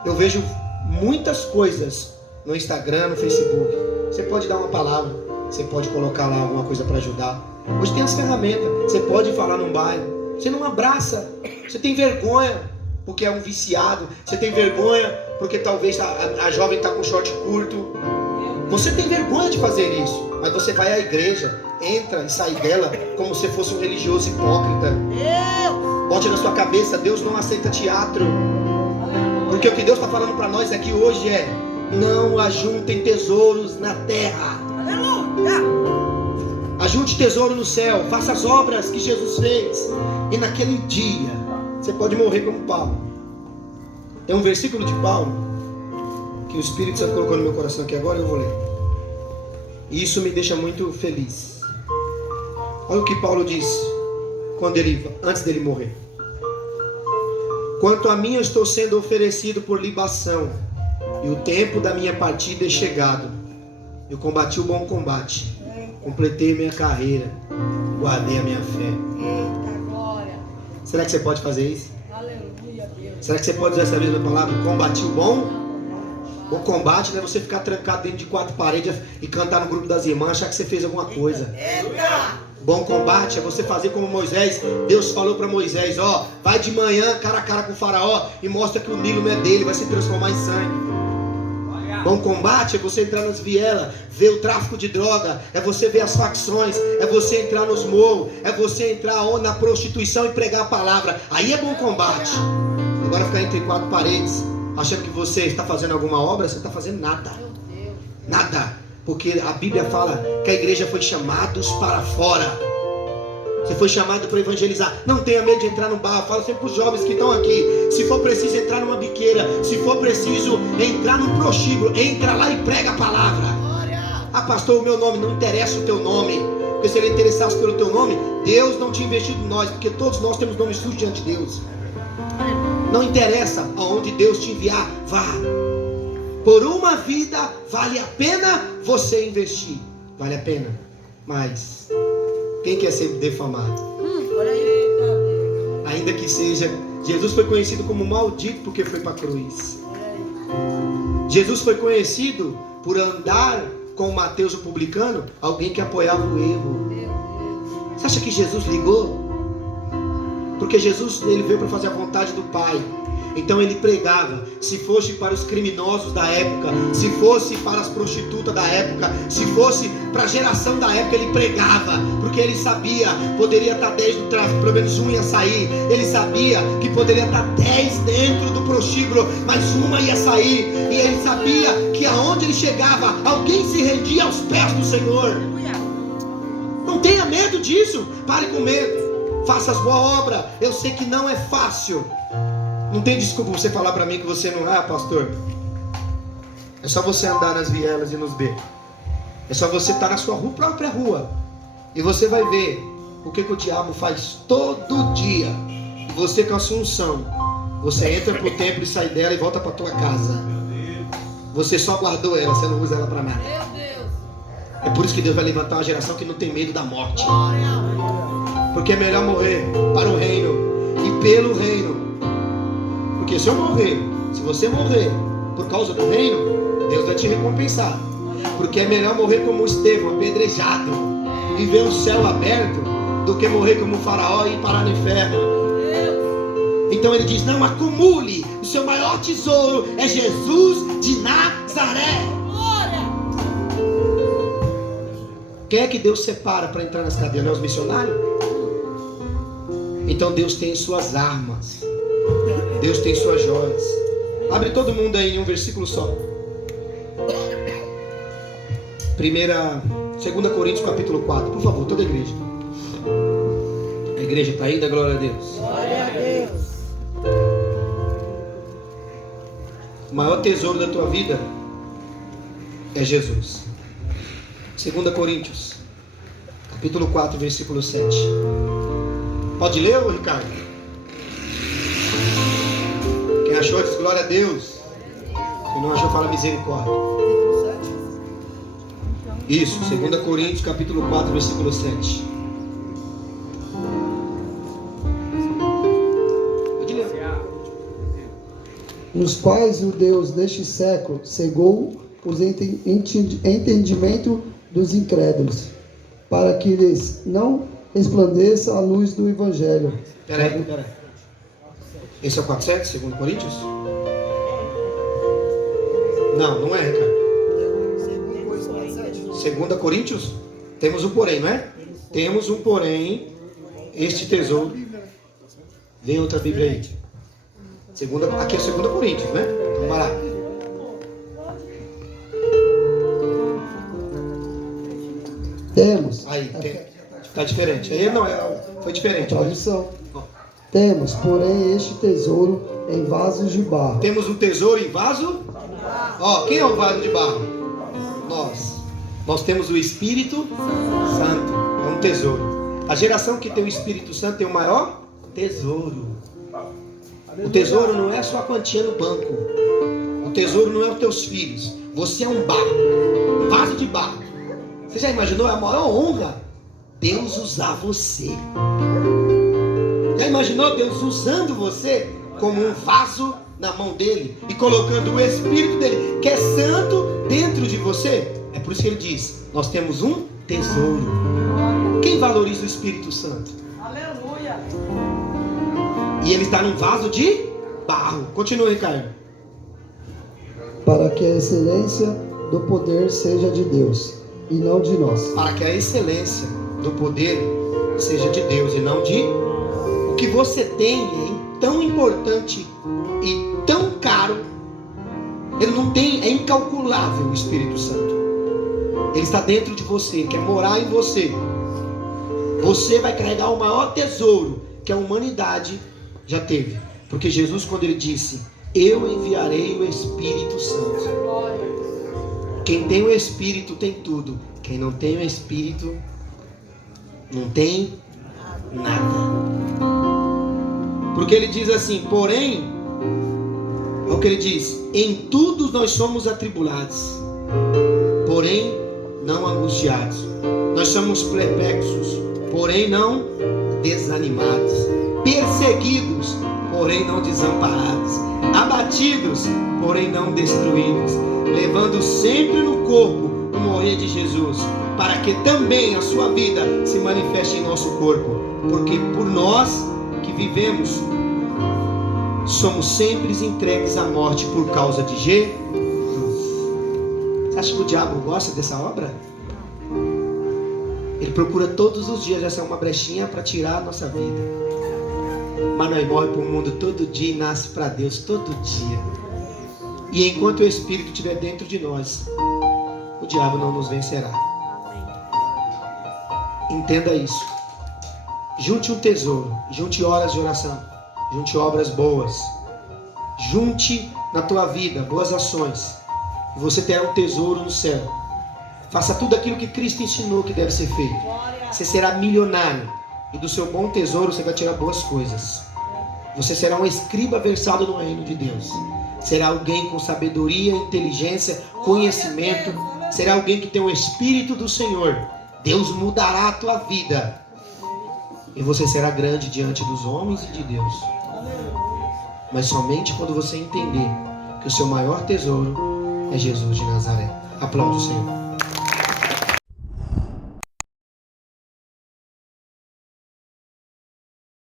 Eu vejo muitas coisas no Instagram, no Facebook. Você pode dar uma palavra, você pode colocar lá alguma coisa para ajudar. Hoje tem as ferramentas. Você pode falar num bairro. Você não abraça. Você tem vergonha porque é um viciado. Você tem vergonha porque talvez a jovem está com short curto. Você tem vergonha de fazer isso, mas você vai à igreja, entra e sai dela como se fosse um religioso hipócrita. Bote na sua cabeça, Deus não aceita teatro. Porque o que Deus está falando para nós aqui hoje é: não ajuntem tesouros na terra. Ajunte tesouro no céu. Faça as obras que Jesus fez. E naquele dia você pode morrer como Paulo. Tem um versículo de Paulo que o Espírito Santo colocou no meu coração aqui agora, eu vou ler. E isso me deixa muito feliz. Olha o que Paulo disse antes dele morrer. Quanto a mim, eu estou sendo oferecido por libação, e o tempo da minha partida é chegado. Eu combati o bom combate, completei minha carreira, guardei a minha fé. Eita glória. Será que você pode fazer isso? Aleluia, Deus. Será que você pode usar essa mesma palavra? Combati o bom? O combate não é você ficar trancado dentro de 4 paredes e cantar no grupo das irmãs, achar que você fez alguma coisa. Eita. Bom combate é você fazer como Moisés. Deus falou para Moisés: ó, vai de manhã cara a cara com o faraó e mostra que o Nilo não é dele, vai se transformar em sangue. Bom combate é você entrar nas vielas, ver o tráfico de droga, é você ver as facções, é você entrar nos morros, é você entrar na prostituição e pregar a palavra. Aí é bom combate. Agora ficar entre 4 paredes achando que você está fazendo alguma obra, você não está fazendo nada. Nada. Porque a Bíblia fala que a igreja foi chamados para fora. Você foi chamado para evangelizar. Não tenha medo de entrar no bar. Fala sempre para os jovens que estão aqui: se for preciso entrar numa biqueira, se for preciso entrar num prostíbulo, entra lá e prega a palavra. Ah, pastor, o meu nome, não interessa o teu nome. Porque se ele interessasse pelo teu nome, Deus não tinha investido em nós. Porque todos nós temos nome sujo diante de Deus. Não interessa aonde Deus te enviar, vá. Por uma vida vale a pena você investir. Vale a pena. Mas quem quer ser defamado? Ainda que seja. Jesus foi conhecido como maldito porque foi para a cruz. Jesus foi conhecido por andar com Mateus o publicano, alguém que apoiava o erro. Você acha que Jesus ligou? Porque Jesus, ele veio para fazer a vontade do Pai. Então ele pregava, se fosse para os criminosos da época, se fosse para as prostitutas da época, se fosse para a geração da época, ele pregava, porque ele sabia, poderia estar 10 no tráfico, pelo menos um ia sair. Ele sabia que poderia estar 10 dentro do prostíbulo, mas uma ia sair. E ele sabia que aonde ele chegava, alguém se rendia aos pés do Senhor. Não tenha medo disso, pare com medo, faça as boas obras. Eu sei que não é fácil. Não tem desculpa você falar para mim que você não é, pastor. É só você andar nas vielas e nos becos. É só você estar na sua própria rua. E você vai ver o que o diabo faz todo dia. E você com a sua unção, você entra pro templo e sai dela e volta para tua casa. Você só guardou ela, você não usa ela para nada. É por isso que Deus vai levantar uma geração que não tem medo da morte. Porque é melhor morrer para o reino e pelo reino. Porque se eu morrer, se você morrer por causa do reino, Deus vai te recompensar. Porque é melhor morrer como Estevão, apedrejado, e ver o céu aberto, do que morrer como Faraó e parar no inferno. Então ele diz, não acumule, o seu maior tesouro é Jesus de Nazaré. Quem é que Deus separa para entrar nas cadeias? Não é os missionários? Então Deus tem suas armas, Deus tem suas joias. Abre todo mundo aí em um versículo só. 2 Coríntios capítulo 4, por favor, toda a igreja. A igreja está aí, dá glória a Deus. Glória a Deus. O maior tesouro da tua vida é Jesus. 2 Coríntios capítulo 4, versículo 7. Pode ler, ô Ricardo? Quem achou diz glória a Deus. Quem não achou fala misericórdia. Isso, 2 Coríntios capítulo 4, versículo 7. Pode ler. Nos quais o Deus deste século cegou os entendimento dos incrédulos, para que lhes não resplandeça a luz do Evangelho. Peraí. Esse é o 4:7, 2 Coríntios? Não é, Ricardo. 2 Coríntios? Temos um porém, não é? Temos um porém, este tesouro. Vem outra Bíblia aí. Aqui é 2 Coríntios, né? Então vai lá. Temos. Aí, tá diferente. Aí não, foi diferente. Tradução. Temos, porém, este tesouro em vasos de barro. Temos um tesouro em vaso? Ó, quem é o vaso de barro? Nós temos o Espírito Santo. É um tesouro. A geração que tem o Espírito Santo tem o maior tesouro. O tesouro não é só a quantia no banco. O tesouro não é os teus filhos. Você é um barro, um vaso de barro. Você já imaginou? É a maior honra Deus usar você. Já imaginou Deus usando você como um vaso na mão dele e colocando o Espírito dele, que é santo, dentro de você? É por isso que ele diz, nós temos um tesouro. Quem valoriza o Espírito Santo? Aleluia. E ele está num vaso de barro. Continua, Ricardo. Para que a excelência do poder seja de Deus e não de nós. Para que a excelência do poder seja de Deus e não de... O que você tem é tão importante e tão caro. Ele não tem, é incalculável o Espírito Santo. Ele está dentro de você, quer morar em você. Você vai carregar o maior tesouro que a humanidade já teve. Porque Jesus, quando ele disse, eu enviarei o Espírito Santo. Quem tem o Espírito tem tudo. Quem não tem o Espírito não tem nada. Porque ele diz assim, porém, é o que ele diz, em tudo nós somos atribulados, porém não angustiados. Nós somos perplexos, porém não desanimados. Perseguidos, porém não desamparados. Abatidos, porém não destruídos. Levando sempre no corpo o morrer de Jesus, para que também a sua vida se manifeste em nosso corpo. Porque por nós que vivemos, somos sempre entregues à morte por causa de Jesus. Você acha que o diabo gosta dessa obra? Ele procura todos os dias essa uma brechinha para tirar a nossa vida. Mas nós morremos para o mundo todo dia e nasce para Deus todo dia. E enquanto o Espírito estiver dentro de nós, o diabo não nos vencerá. Entenda isso. Junte um tesouro, junte horas de oração, junte obras boas, junte na tua vida boas ações, e você terá um tesouro no céu. Faça tudo aquilo que Cristo ensinou que deve ser feito. Você será milionário, e do seu bom tesouro você vai tirar boas coisas. Você será um escriba versado no reino de Deus. Será alguém com sabedoria, inteligência, conhecimento. Será alguém que tem o Espírito do Senhor. Deus mudará a tua vida. E você será grande diante dos homens e de Deus. Mas somente quando você entender que o seu maior tesouro é Jesus de Nazaré. Aplaude o Senhor.